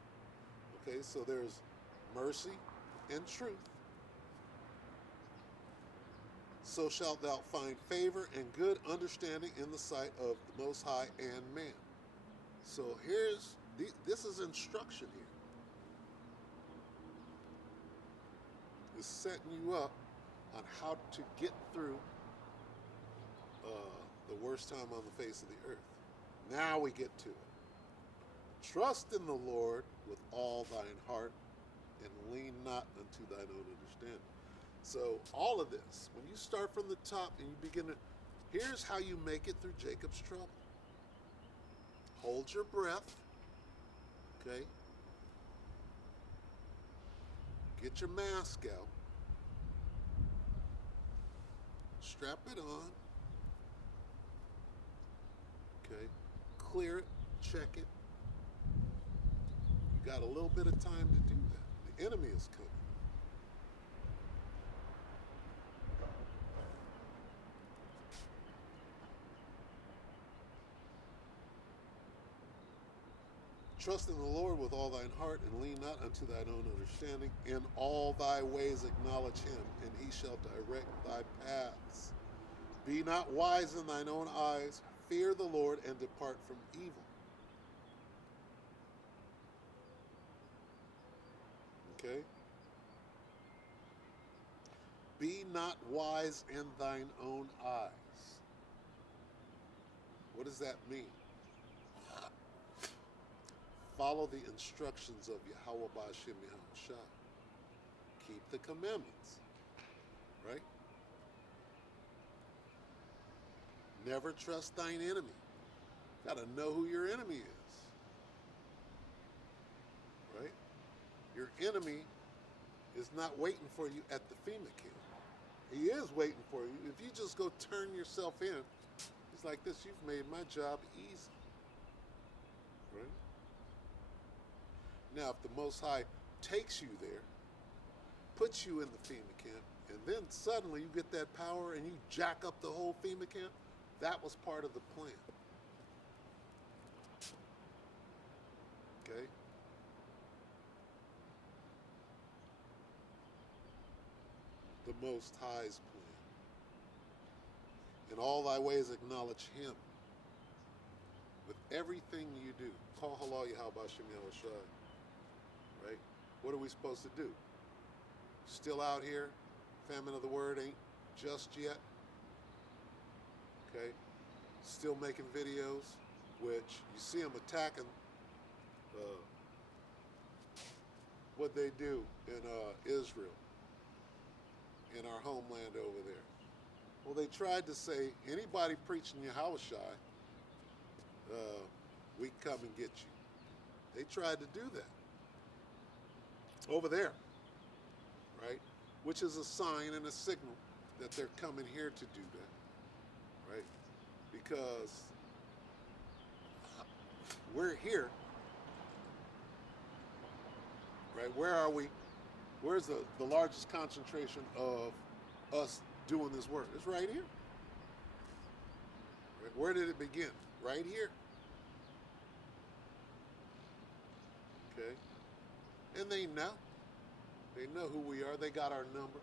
Okay, so there's mercy and truth. So shalt thou find favor and good understanding in the sight of the Most High and man. So this is instruction here. It's setting you up on how to get through the worst time on the face of the earth. Now we get to it. Trust in the Lord with all thine heart, and lean not unto thine own understanding. So all of this, when you start from the top and you begin to, here's how you make it through Jacob's trouble. Hold your breath, okay? Get your mask out. Strap it on. Okay? Clear it, check it. You got a little bit of time to do that. The enemy is coming. Trust in the Lord with all thine heart, and lean not unto thine own understanding. In all thy ways acknowledge him, and he shall direct thy paths. Be not wise in thine own eyes. Fear the Lord, and depart from evil. Okay? Be not wise in thine own eyes. What does that mean? Follow the instructions of Yahweh Ba'ashem Yahushua. Keep the commandments. Right? Never trust thine enemy. Got to know who your enemy is. Right? Your enemy is not waiting for you at the FEMA camp. He is waiting for you. If you just go turn yourself in, it's like this, you've made my job easy. Right? Now, if the Most High takes you there, puts you in the FEMA camp, and then suddenly you get that power and you jack up the whole FEMA camp, that was part of the plan. Okay? The Most High's plan. In all thy ways acknowledge him. With everything you do. Call halal Yahweh Ba'ashem Yahushua. Right? What are we supposed to do? Still out here? Famine of the word ain't just yet. Okay? Still making videos which you see them attacking what they do in Israel, in our homeland over there. Well, they tried to say, anybody preaching Yahushai, we can come and get you. They tried to do that over there, right? Which is a sign and a signal that they're coming here to do that, right? Because we're here, right? Where are we? Where's the largest concentration of us doing this work? It's right here. Right? Where did it begin? Right here. Okay? And they know. They know who we are. They got our number.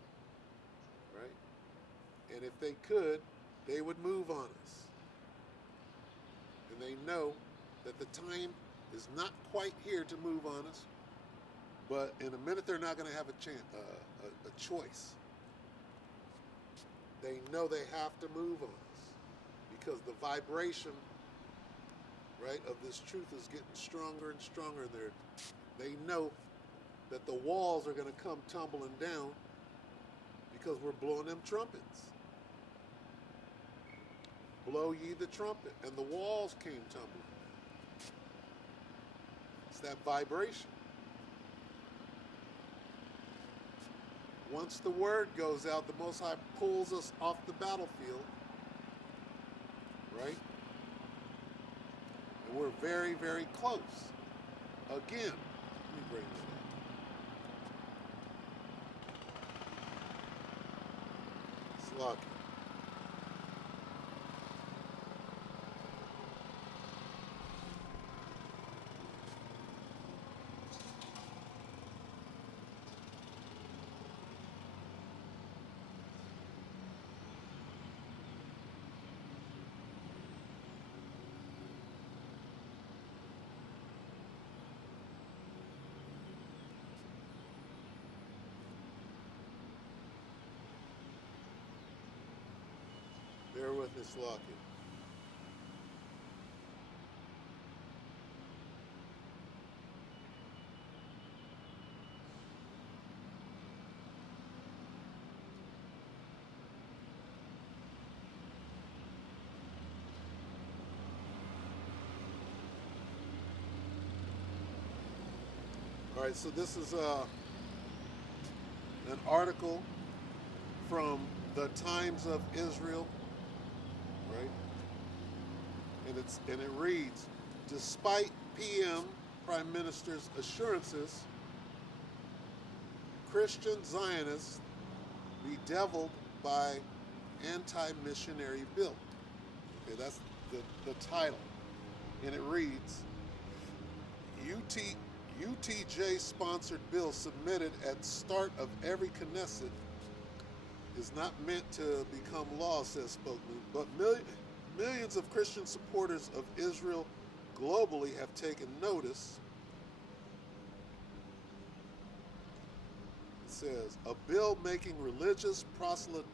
Right? And if they could, they would move on us. And they know that the time is not quite here to move on us. But in a minute, they're not going to have a chance, a choice. They know they have to move on us because the vibration, right, of this truth is getting stronger and stronger. They know that the walls are going to come tumbling down because we're blowing them trumpets. Blow ye the trumpet, and the walls came tumbling down. It's that vibration. Once the word goes out, the Most High pulls us off the battlefield, right? And we're very, very close. Again, let me bring that up. It's lucky. Bear with me, Slocky. All right, so this is an article from the Times of Israel, right? And it reads, despite PM Prime Minister's assurances, Christian Zionists bedeviled by anti-missionary bill. Okay, that's the title. And it reads, UTJ-sponsored bill submitted at start of every Knesset is not meant to become law, says spokesman, but millions of Christian supporters of Israel globally have taken notice. It says, a bill making religious proselytization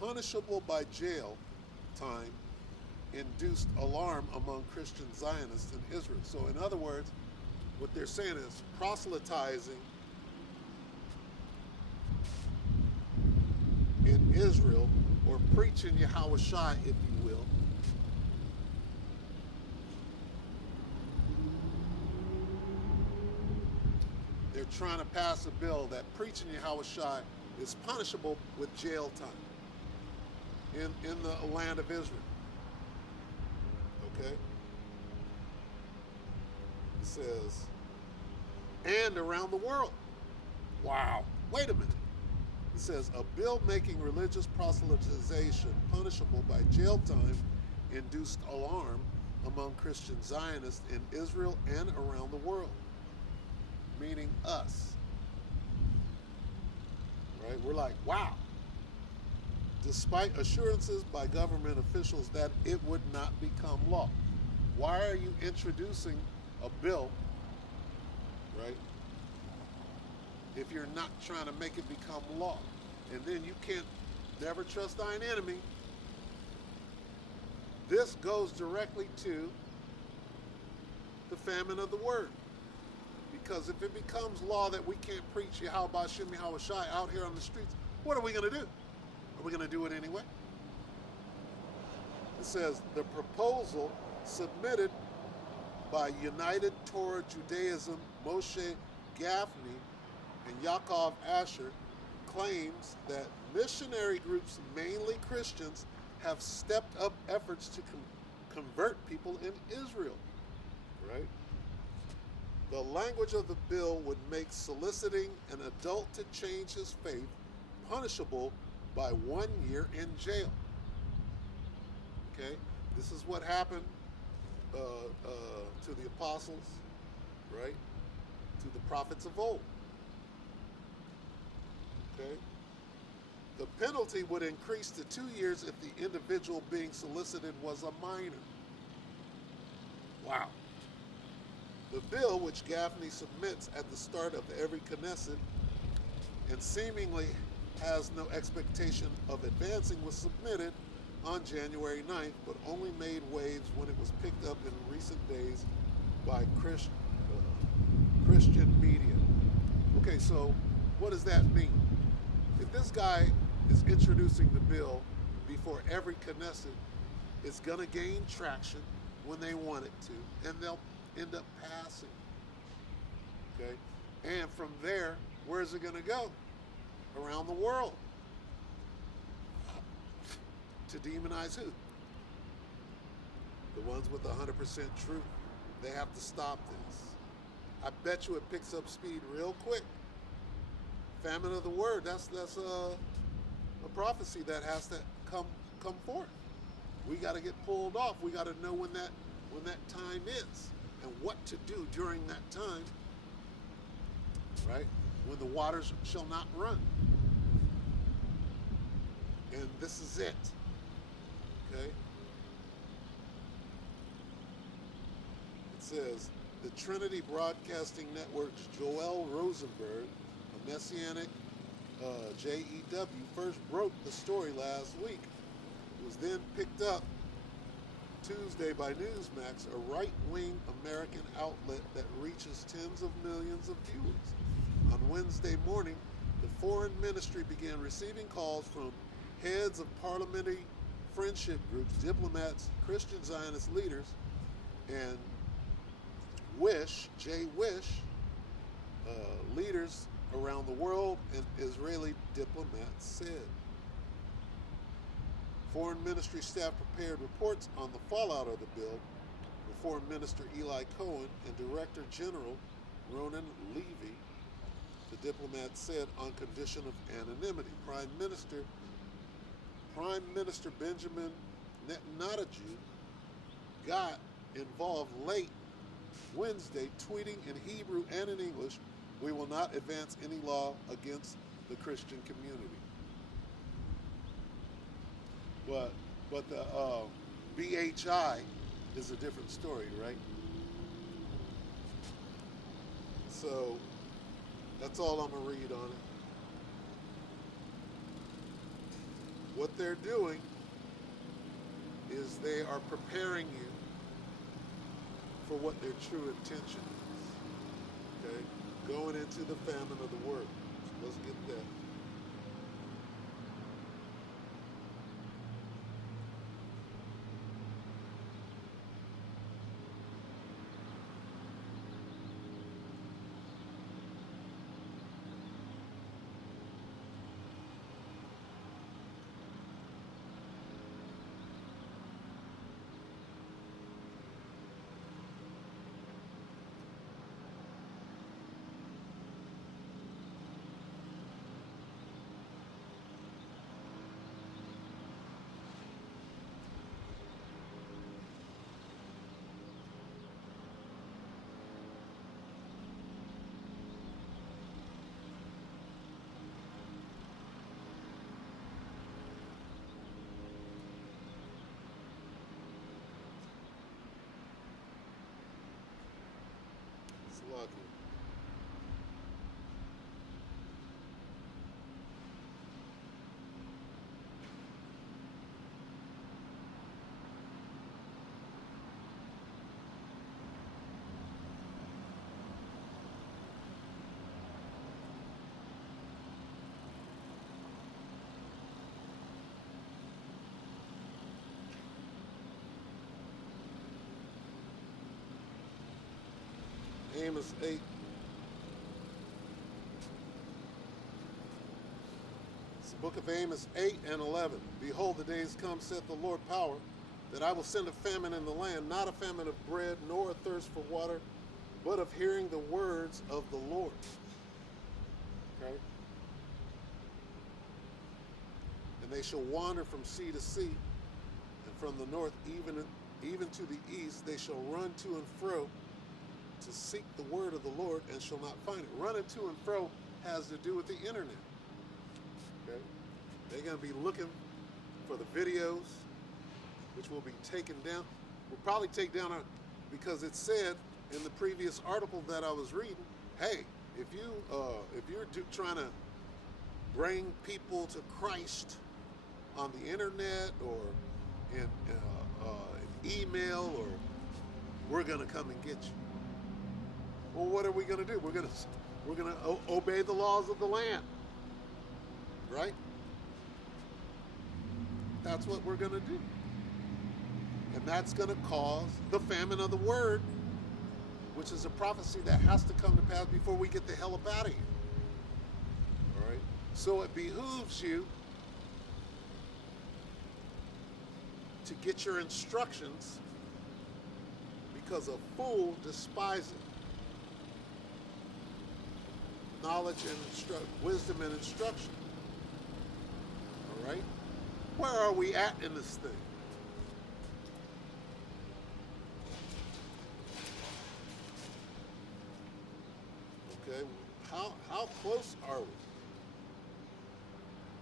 punishable by jail time induced alarm among Christian Zionists in Israel. So in other words, what they're saying is proselytizing in Israel, or preaching Yahushai, if you will, they're trying to pass a bill that preaching Yahushai is punishable with jail time in the land of Israel. Okay? It says, and around the world. Wow. Wait a minute. It says, a bill making religious proselytization punishable by jail time induced alarm among Christian Zionists in Israel and around the world. Meaning us. Right? We're like, wow. Despite assurances by government officials that it would not become law. Why are you introducing a bill, right, if you're not trying to make it become law? And then you can't Never trust thine enemy. This goes directly to the famine of the word. Because if it becomes law that we can't preach Yahweh Shem Yahweh Shai out here on the streets, what are we going to do? Are we going to do it anyway? It says the proposal submitted by United Torah Judaism Moshe Gafni and Yaakov Asher claims that missionary groups, mainly Christians, have stepped up efforts to convert people in Israel. Right? The language of the bill would make soliciting an adult to change his faith punishable by 1 year in jail. Okay, this is what happened to the apostles, right? To the prophets of old. Okay, the penalty would increase to 2 years if the individual being solicited was a minor. Wow. The bill, which Gafni submits at the start of every Knesset and seemingly has no expectation of advancing, was submitted on January 9th, but only made waves when it was picked up in recent days by Christian media. Okay, so what does that mean? If this guy is introducing the bill before every Knesset, it's going to gain traction when they want it to, and they'll end up passing. Okay? And from there, where's it going to go? Around the world. To demonize who? The ones with 100% truth. They have to stop this. I bet you it picks up speed real quick. Famine of the word, that's a prophecy that has to come forth. We got to get pulled off. We got to know when that time is and what to do during that time, right? When the waters shall not run. And this is it, okay? It says, the Trinity Broadcasting Network's Joel Rosenberg, a Messianic JEW, first broke the story last week. It was then picked up Tuesday by Newsmax, a right-wing American outlet that reaches tens of millions of viewers. On Wednesday morning, the foreign ministry began receiving calls from heads of parliamentary friendship groups, diplomats, Christian Zionist leaders, and Wish, leaders around the world, and Israeli diplomats said. Foreign ministry staff prepared reports on the fallout of the bill with Foreign Minister Eli Cohen and Director General Ronan Levy, the diplomat said, on condition of anonymity. Prime Minister Benjamin Netanyahu got involved late Wednesday, tweeting in Hebrew and in English, "We will not advance any law against the Christian community." But the BHI is a different story, right? So that's all I'm going to read on it. What they're doing is they are preparing you for what their true intention is. Okay? Going into the famine of the word. So let's get that. Lucky. Amos 8. It's the book of Amos 8 and 11. Behold, the days come, saith the Lord power, that I will send a famine in the land, not a famine of bread, nor a thirst for water, but of hearing the words of the Lord. Okay? And they shall wander from sea to sea, and from the north even to the east. They shall run to and fro to seek the word of the Lord, and shall not find it. Running to and fro has to do with the internet. Okay? They're going to be looking for the videos, which will be taken down. We'll probably take down because it said in the previous article that I was reading, hey, if you're trying to bring people to Christ on the internet or in an email, or we're going to come and get you. Well, what are we going to do? We're going to obey the laws of the land, right? That's what we're going to do. And that's going to cause the famine of the word, which is a prophecy that has to come to pass before we get the hell up out of here. All right? So it behooves you to get your instructions, because a fool despises knowledge and wisdom and instruction. All right? Where are we at in this thing? Okay, how close are we?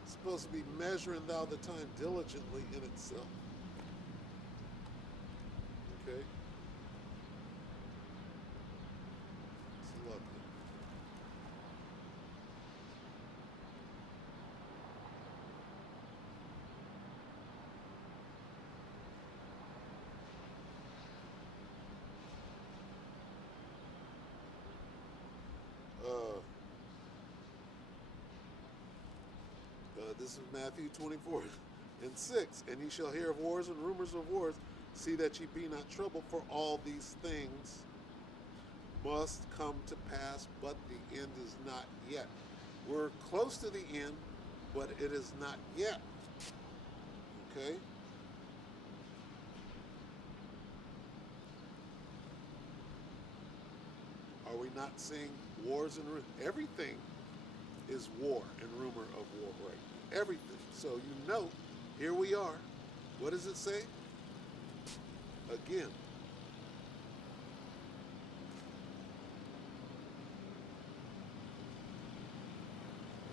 It's supposed to be measuring thou the time diligently in itself. Okay? It's lovely. This is Matthew 24 and 6. And ye shall hear of wars and rumors of wars. See that ye be not troubled, for all these things must come to pass, but the end is not yet. We're close to the end, but it is not yet. Okay? Are we not seeing wars and rumors? Everything is war and rumor of war right now. Everything. So you know, here we are. What does it say? Again.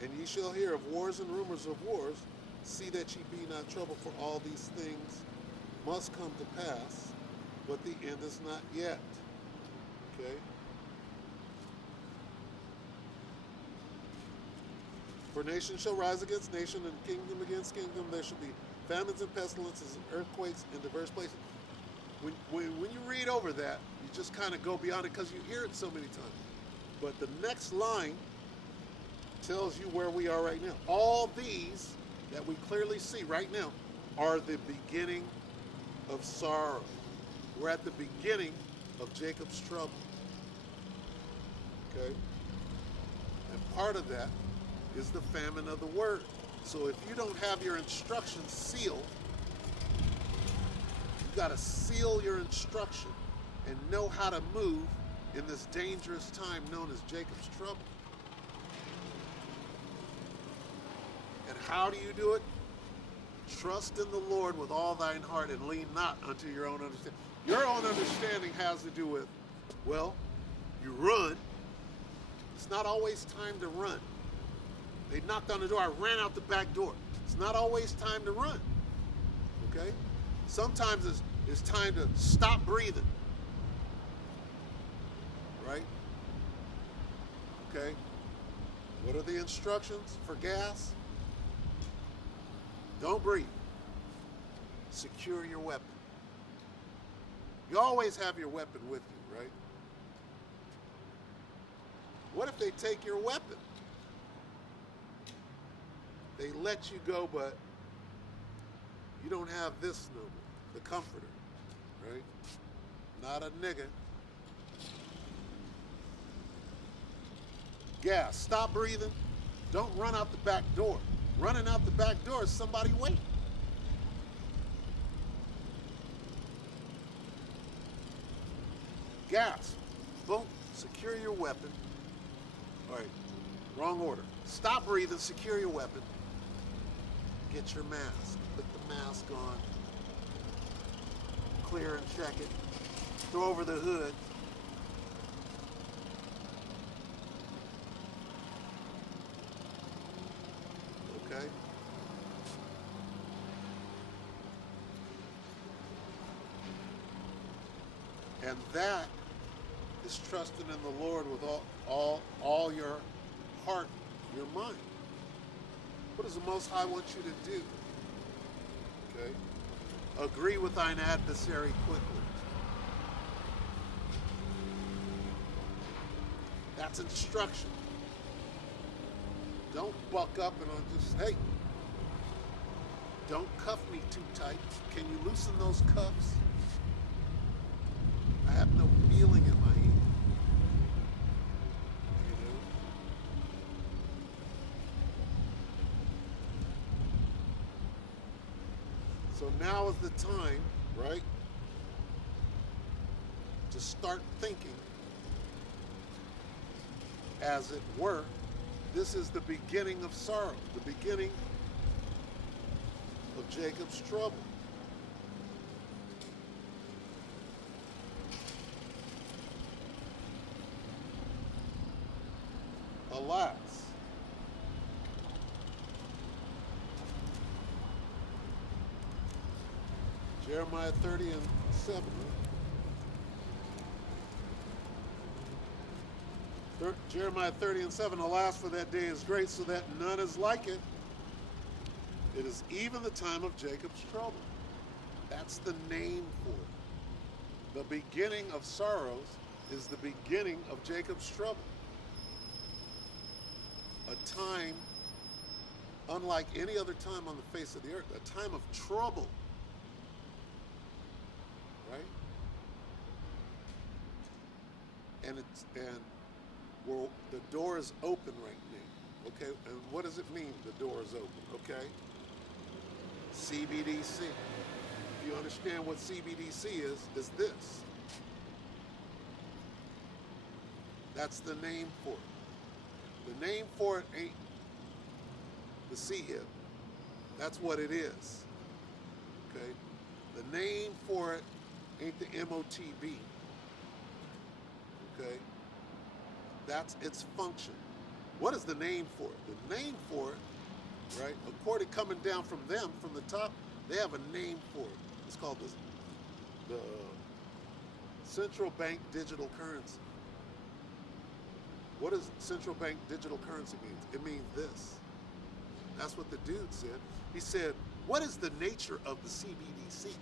And ye shall hear of wars and rumors of wars. See that ye be not troubled, for all these things must come to pass, but the end is not yet. Okay? For nation shall rise against nation, and kingdom against kingdom. There shall be famines and pestilences and earthquakes in diverse places. When you read over that, you just kind of go beyond it because you hear it so many times. But the next line tells you where we are right now. All these that we clearly see right now are the beginning of sorrow. We're at the beginning of Jacob's trouble. Okay? And part of that is the famine of the word. So if you don't have your instructions sealed, you got to seal your instruction and know how to move in this dangerous time known as Jacob's trouble. And how do you do it? Trust in the Lord with all thine heart and lean not unto your own understanding. Your own understanding has to do with, well, you run. It's not always time to run. They knocked on the door. I ran out the back door. It's not always time to run. Okay? Sometimes it's time to stop breathing. Right? Okay? What are the instructions for gas? Don't breathe. Secure your weapon. You always have your weapon with you, right? What if they take your weapon? They let you go, but you don't have this no more, the comforter, right? Not a nigga. Gas. Stop breathing. Don't run out the back door. Running out the back door is somebody waiting. Gas. Boom. Secure your weapon. All right. Wrong order. Stop breathing. Secure your weapon. Get your mask. Put the mask on. Clear and check it. Throw over the hood. Okay? And that is trusting in the Lord with all your heart, your mind. What does the Most High want you to do? Okay? Agree with thine adversary quickly. That's instruction. Don't buck up and on just, hey, don't cuff me too tight. Can you loosen those cuffs? I have no feeling in my hand. You know? So now is the time, right, to start thinking, as it were. This is the beginning of sorrow, the beginning of Jacob's trouble. Alas, Jeremiah 30 and 7. Jeremiah 30 and 7, alas, for that day is great, so that none is like it. It is even the time of Jacob's trouble. That's the name for it. The beginning of sorrows is the beginning of Jacob's trouble. A time unlike any other time on the face of the earth, a time of trouble. Right? And the door is open right now. Okay? And what does it mean the door is open? Okay? CBDC. If you understand what CBDC is this. That's the name for it. The name for it ain't the CHIP. That's what it is. Okay? The name for it ain't the MOTB. Okay? That's its function. What is the name for it? The name for it, right? According coming down from them, from the top, they have a name for it. It's called the central bank digital currency. What does central bank digital currency mean? It means this. That's what the dude said. He said, what is the nature of the CBDC?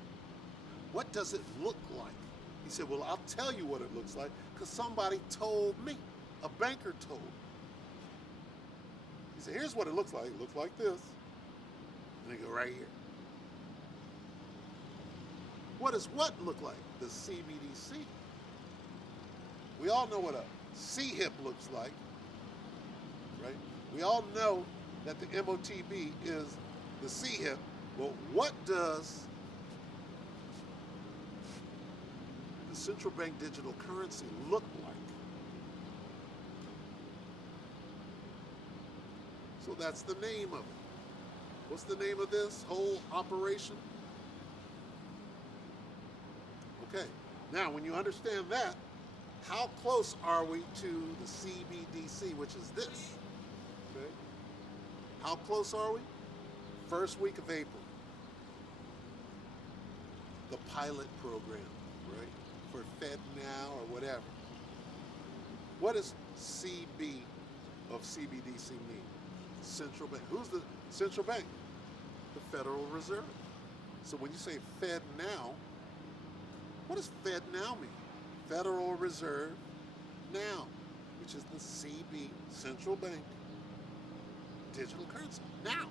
What does it look like? He said, well, I'll tell you what it looks like because somebody told me. A banker told me. He said, here's what it looks like. It looks like this. And they go right here. What does what look like? The CBDC. We all know what a CHIP looks like, right? We all know that the MOTB is the CHIP. Well, what does the central bank digital currency look like? So that's the name of it. What's the name of this whole operation? Okay, now when you understand that, how close are we to the CBDC, which is this? Okay. How close are we? First week of April. The pilot program, right? For FedNow or whatever. What does CB of CBDC mean? Central bank. Who's the central bank? The Federal Reserve. So when you say FedNow, what does FedNow mean? Federal Reserve Now, which is the CB, Central Bank Digital Currency. Now,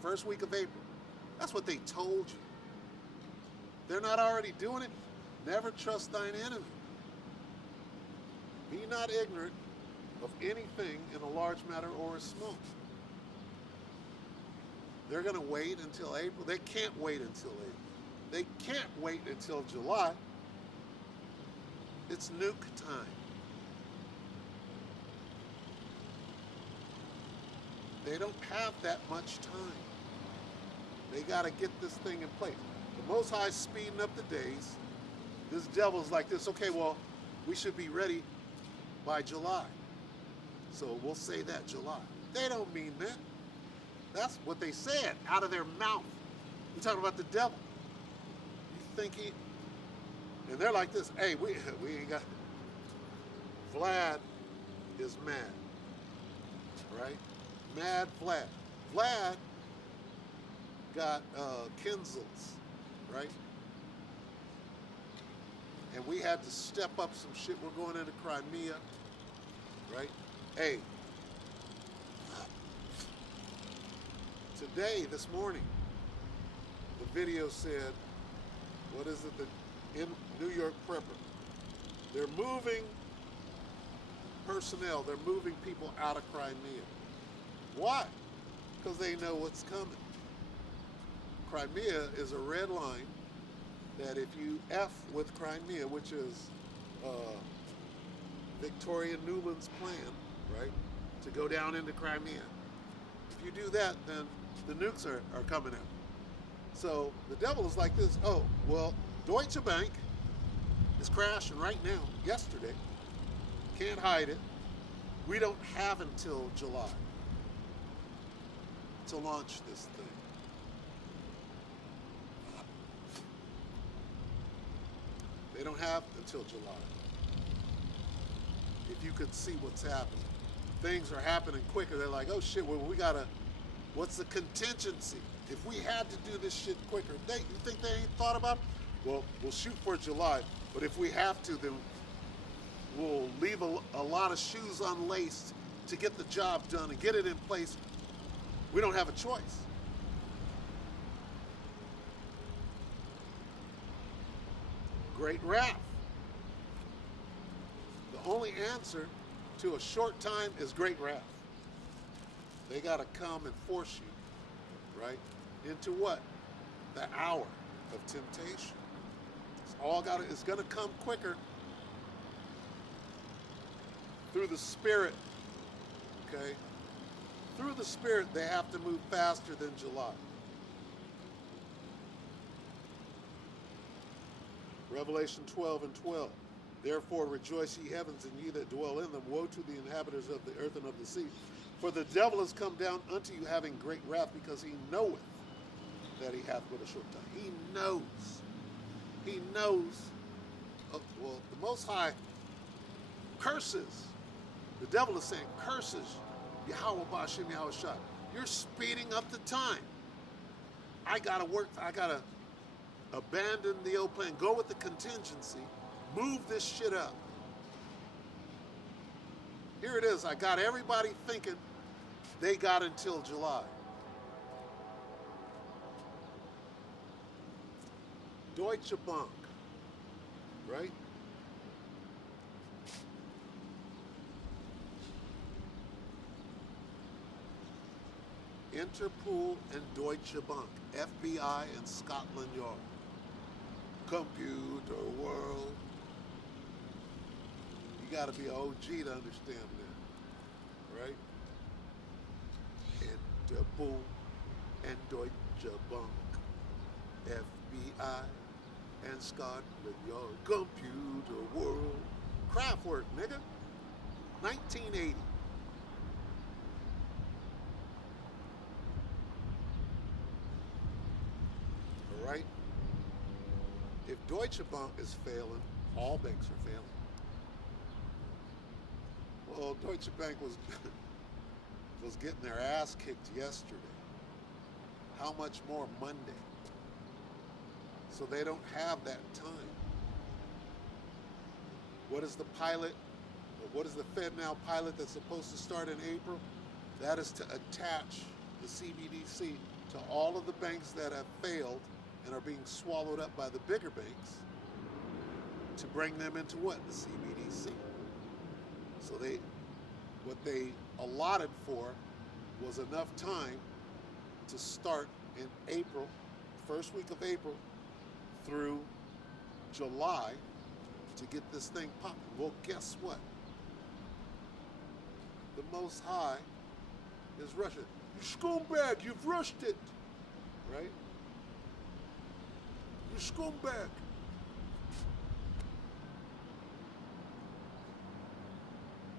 first week of April. That's what they told you. They're not already doing it. Never trust thine enemy. Be Be not ignorant of anything in a large matter or a small. They're going to wait until April. They can't wait until April. They can't wait until July. It's nuke time. They don't have that much time. They got to get this thing in place. The Most High is speeding up the days. This devil's like this. Okay, well, we should be ready by July. So we'll say that, July. They don't mean that. That's what they said out of their mouth. We're talking about the devil. You think he... And they're like this. Hey, we ain't got... Vlad is mad. Right? Mad Vlad. Vlad got Kinzels. Right? And we had to step up some shit. We're going into Crimea. Right? Hey. Today, this morning, the video said, what is it, in New York Prepper, they're moving personnel, they're moving people out of Crimea. Why? Because they know what's coming. Crimea is a red line that if you F with Crimea, which is Victoria Nuland's plan, right, to go down into Crimea. If you do that, then the nukes are coming out. So the devil is like this. Oh, well, Deutsche Bank is crashing right now, yesterday. Can't hide it. We don't have until July to launch this thing. They don't have until July. If you could see what's happening. Things are happening quicker. They're like, oh shit, well, we gotta, what's the contingency? If we had to do this shit quicker, you think they ain't thought about it? Well, we'll shoot for July, but if we have to, then we'll leave a lot of shoes unlaced to get the job done and get it in place. We don't have a choice. Great wrath. The only answer to a short time is great wrath. They got to come and force you, right, into what? The hour of temptation. It's going to come quicker through the Spirit, okay? Through the Spirit, they have to move faster than July. Revelation 12:12. Therefore rejoice, ye heavens, and ye that dwell in them. Woe to the inhabitants of the earth and of the sea. For the devil is come down unto you having great wrath, because he knoweth that he hath but a short time. He knows. He knows. Well, the Most High curses. The devil is saying, curses Yahweh Ba'ashem Yahweh Shai. You're speeding up the time. I got to work. I got to abandon the old plan. Go with the contingency. Move this shit up. Here it is. I got everybody thinking they got until July. Deutsche Bank, right? Interpol and Deutsche Bank, FBI and Scotland Yard. Computer world. You got to be an OG to understand that, right? Interpol and Deutsche Bank, FBI and Scotland Yard. Computer world. Kraftwerk, nigga. 1980. All right? If Deutsche Bank is failing, all banks are failing. Well, Deutsche Bank was getting their ass kicked yesterday. How much more Monday? So they don't have that time. What is the pilot? What is the FedNow pilot that's supposed to start in April? That is to attach the CBDC to all of the banks that have failed and are being swallowed up by the bigger banks to bring them into what? The CBDC. So what they allotted for was enough time to start in April, first week of April through July to get this thing popping. Well, guess what? The Most High is rushing. You scumbag, you've rushed it. Right? You scumbag.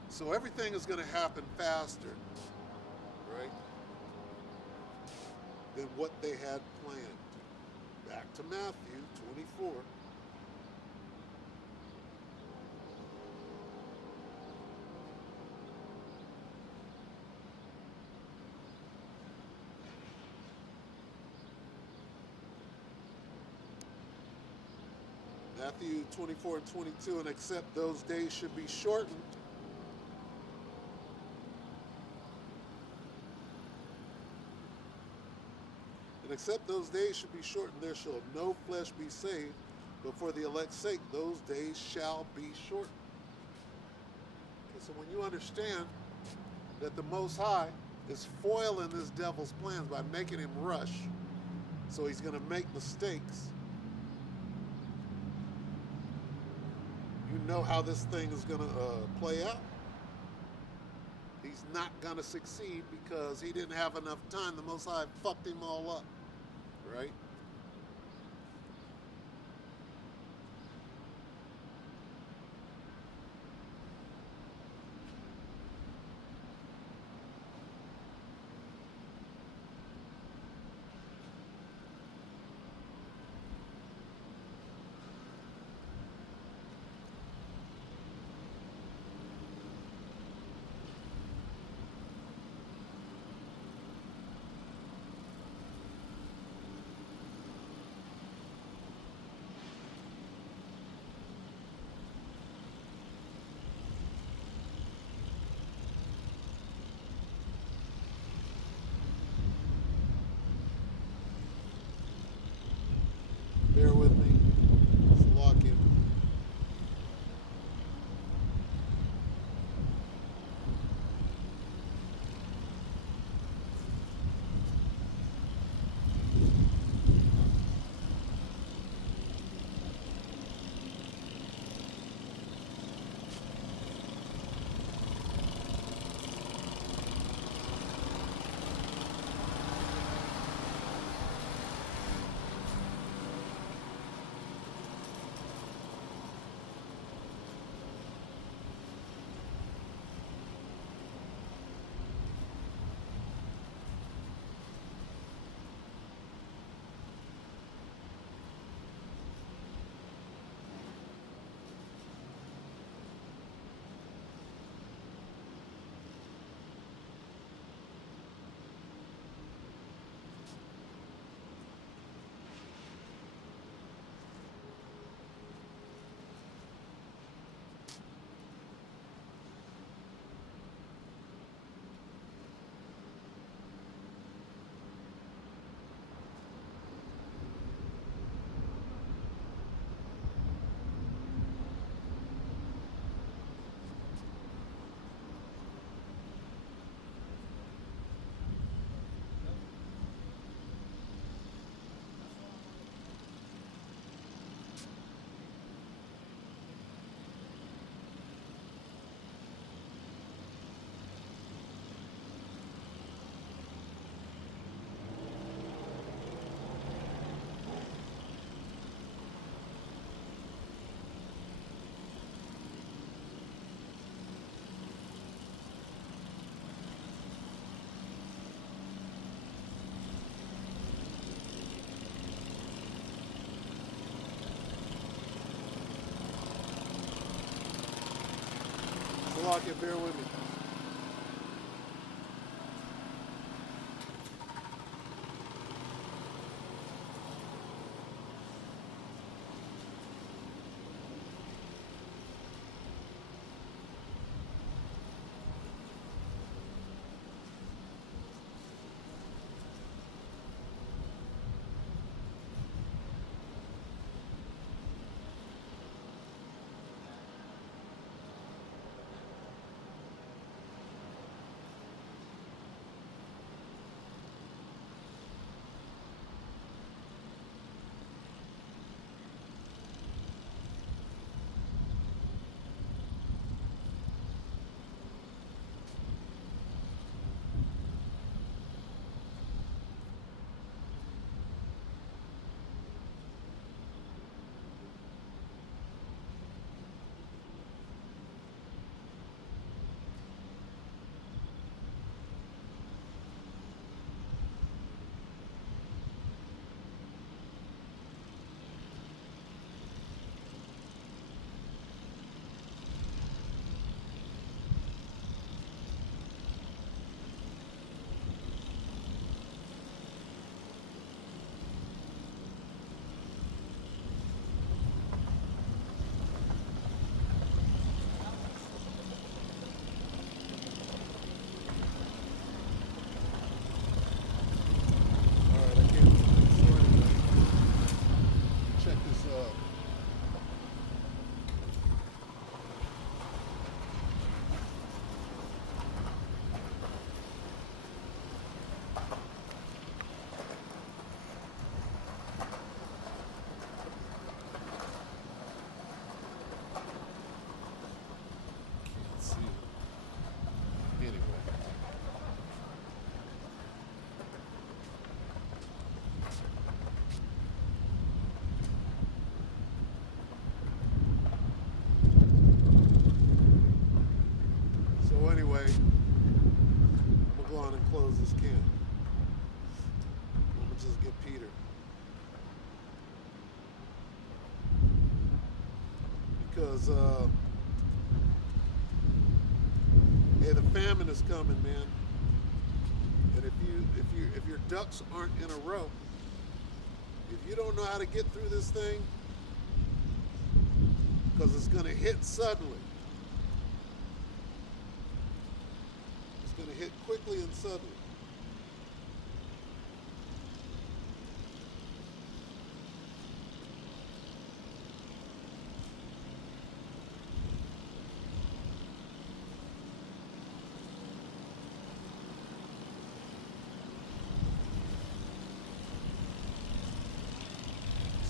So everything is going to happen faster, right, than what they had planned. Back to Matthew 24. Matthew 24 and 22, and except those days should be shortened, except those days should be shortened, there shall no flesh be saved, but for the elect's sake, those days shall be shortened. Okay, so when you understand that the Most High is foiling this devil's plans by making him rush, so he's going to make mistakes, you know how this thing is going to play out. He's not going to succeed because he didn't have enough time. The Most High fucked him all up. Right? Bear with me. Let's lock in. So lock in. Bear with me. anyway, I'm going to go on and close this can. I'm going to just get Peter. Because, hey, the famine is coming, man. And if your ducks aren't in a row, if you don't know how to get through this thing, because it's going to hit suddenly. It's going to hit quickly and suddenly.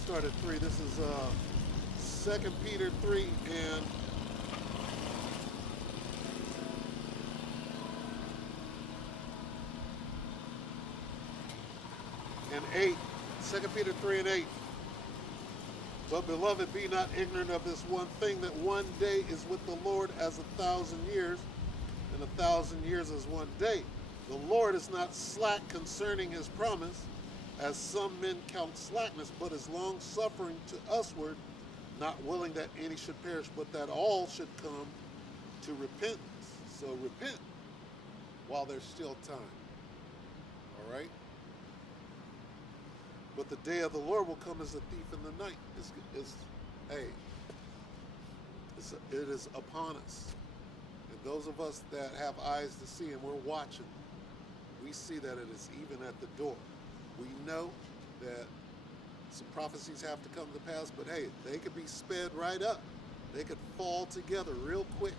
Start at 3. This is 2 Peter 3 and 8. 2 Peter 3 and 8. But beloved, be not ignorant of this one thing, that one day is with the Lord as 1,000 years, and 1,000 years as one day. The Lord is not slack concerning his promise, as some men count slackness, but is long suffering to usward, not willing that any should perish, but that all should come to repentance. So repent while there's still time. All right? But the day of the Lord will come as a thief in the night. It is upon us. And those of us that have eyes to see and we're watching, we see that it is even at the door. We know that some prophecies have to come to pass, but hey, they could be sped right up. They could fall together real quick.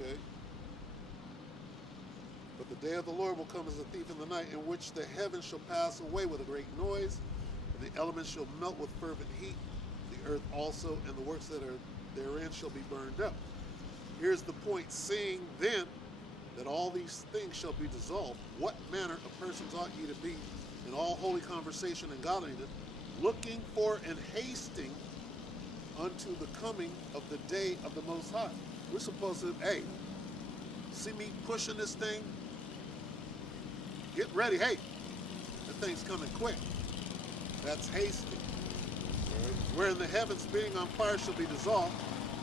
Okay? But the day of the Lord will come as a thief in the night, in which the heavens shall pass away with a great noise, and the elements shall melt with fervent heat. The earth also and the works that are therein shall be burned up. Here's the point. Seeing then that all these things shall be dissolved, what manner of persons ought ye to be in all holy conversation and godliness, looking for and hasting unto the coming of the day of the Most High. We're supposed to, hey, see me pushing this thing? Get ready. Hey, that thing's coming quick. That's hasting. Right. Wherein the heavens being on fire shall be dissolved,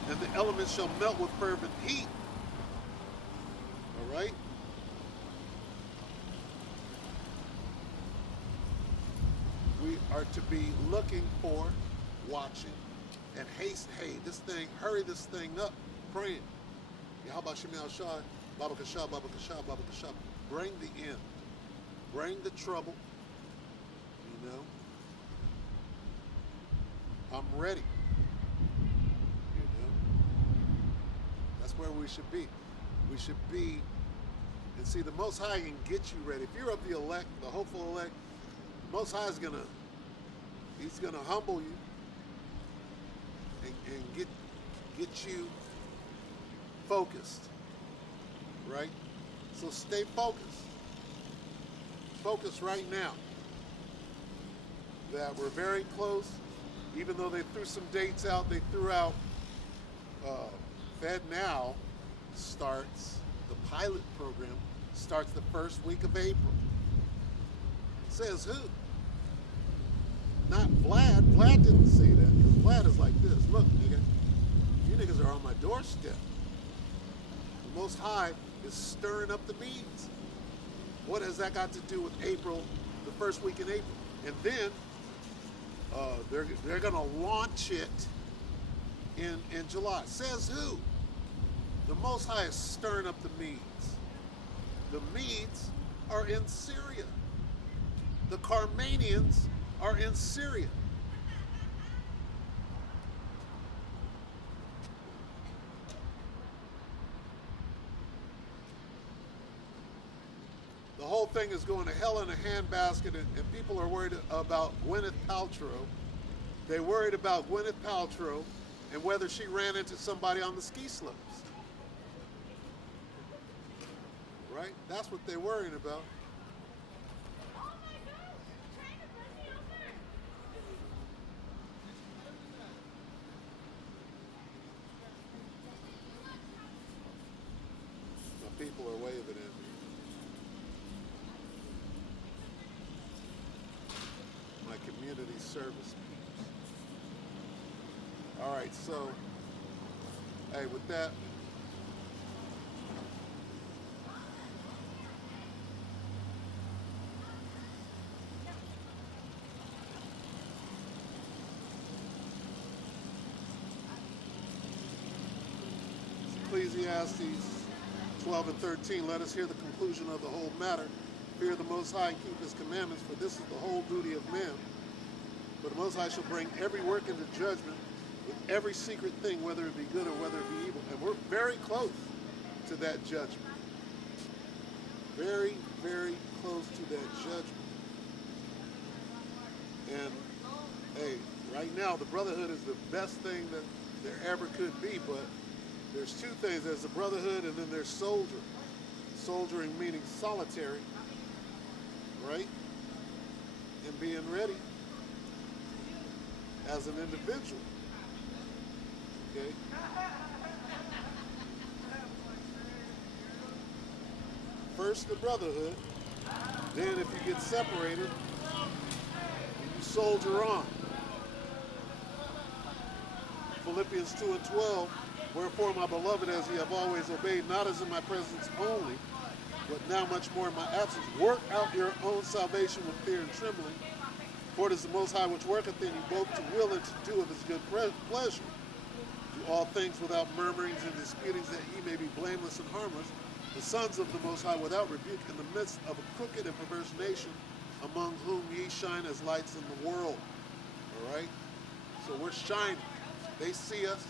and the elements shall melt with fervent heat. All right? We are to be looking for, watching, and haste. Hey, this thing, hurry this thing up. Praying. Yahweh Shem Shai, Baba Kasha, Baba Kasha, Baba Kasha. Bring the end. Bring the trouble. You know? I'm ready. You know? That's where we should be. We should be, and see, the Most High can get you ready. If you're of the elect, the hopeful elect, the Most High is He's gonna humble you and get you focused, right? So stay focused. Focus right now. That we're very close. Even though they threw some dates out, they threw out FedNow starts, the pilot program starts the first week of April. Says who? Not Vlad. Vlad didn't say that, because Vlad is like this. Look, nigga, you niggas are on my doorstep. The Most High is stirring up the beans. What has that got to do with April, the first week in April? And then they're going to launch it in July. Says who? The Most High is stirring up the Medes. The Medes are in Syria. The Carmanians are in Syria. The whole thing is going to hell in a handbasket, and people are worried about Gwyneth Paltrow. They're worried about Gwyneth Paltrow and whether she ran into somebody on the ski slopes. Right? That's what they're worrying about. people are waving at me. My community service peeps. All right, so, hey, with that, Ecclesiastes 12 and 13, let us hear the conclusion of the whole matter. Fear the Most High and keep his commandments, for this is the whole duty of man. For the Most High shall bring every work into judgment with every secret thing, whether it be good or whether it be evil. And we're very close to that judgment. Very, very close to that judgment. And, hey, right now, the brotherhood is the best thing that there ever could be, but there's two things. There's the brotherhood and then there's soldier. Soldiering meaning solitary, right? And being ready as an individual, okay? First the brotherhood, then if you get separated, you soldier on. Philippians 2 and 12, wherefore, my beloved, as ye have always obeyed, not as in my presence only, but now much more in my absence, work out your own salvation with fear and trembling, for it is the Most High which worketh in you both to will and to do of his good pleasure. Do all things without murmurings and disputings, that ye may be blameless and harmless, the sons of the Most High without rebuke, in the midst of a crooked and perverse nation, among whom ye shine as lights in the world. All right? So we're shining. They see us.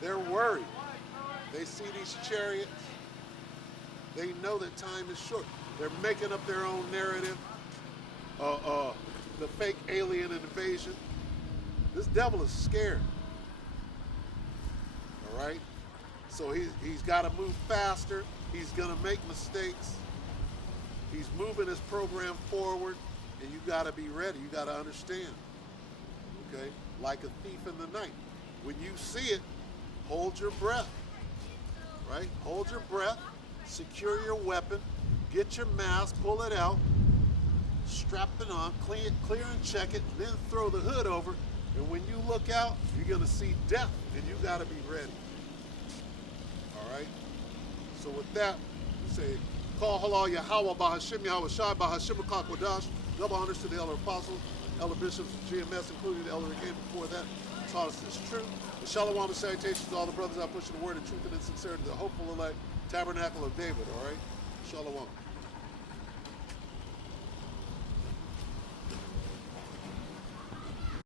They're worried. They see these chariots. They know that time is short. They're making up their own narrative. The fake alien invasion. This devil is scared. All right? So he's got to move faster. He's going to make mistakes. He's moving his program forward, and you got to be ready. You got to understand. Okay? Like a thief in the night. When you see it, hold your breath, right? Hold your breath, secure your weapon, get your mask, pull it out, strap it on, clear and check it, then throw the hood over. And when you look out, you're going to see death, and you got to be ready. All right? So with that, we say, call halal Yahweh, Bahashim Yahweh Shai, Bahashim HaKakwadash, double honors to the elder apostles, elder bishops of GMS, including the elder again before that, taught us this truth. The shalom and salutations to all the brothers out pushing the word of truth and in sincerity, the hopeful elect tabernacle of David, all right? Shalom.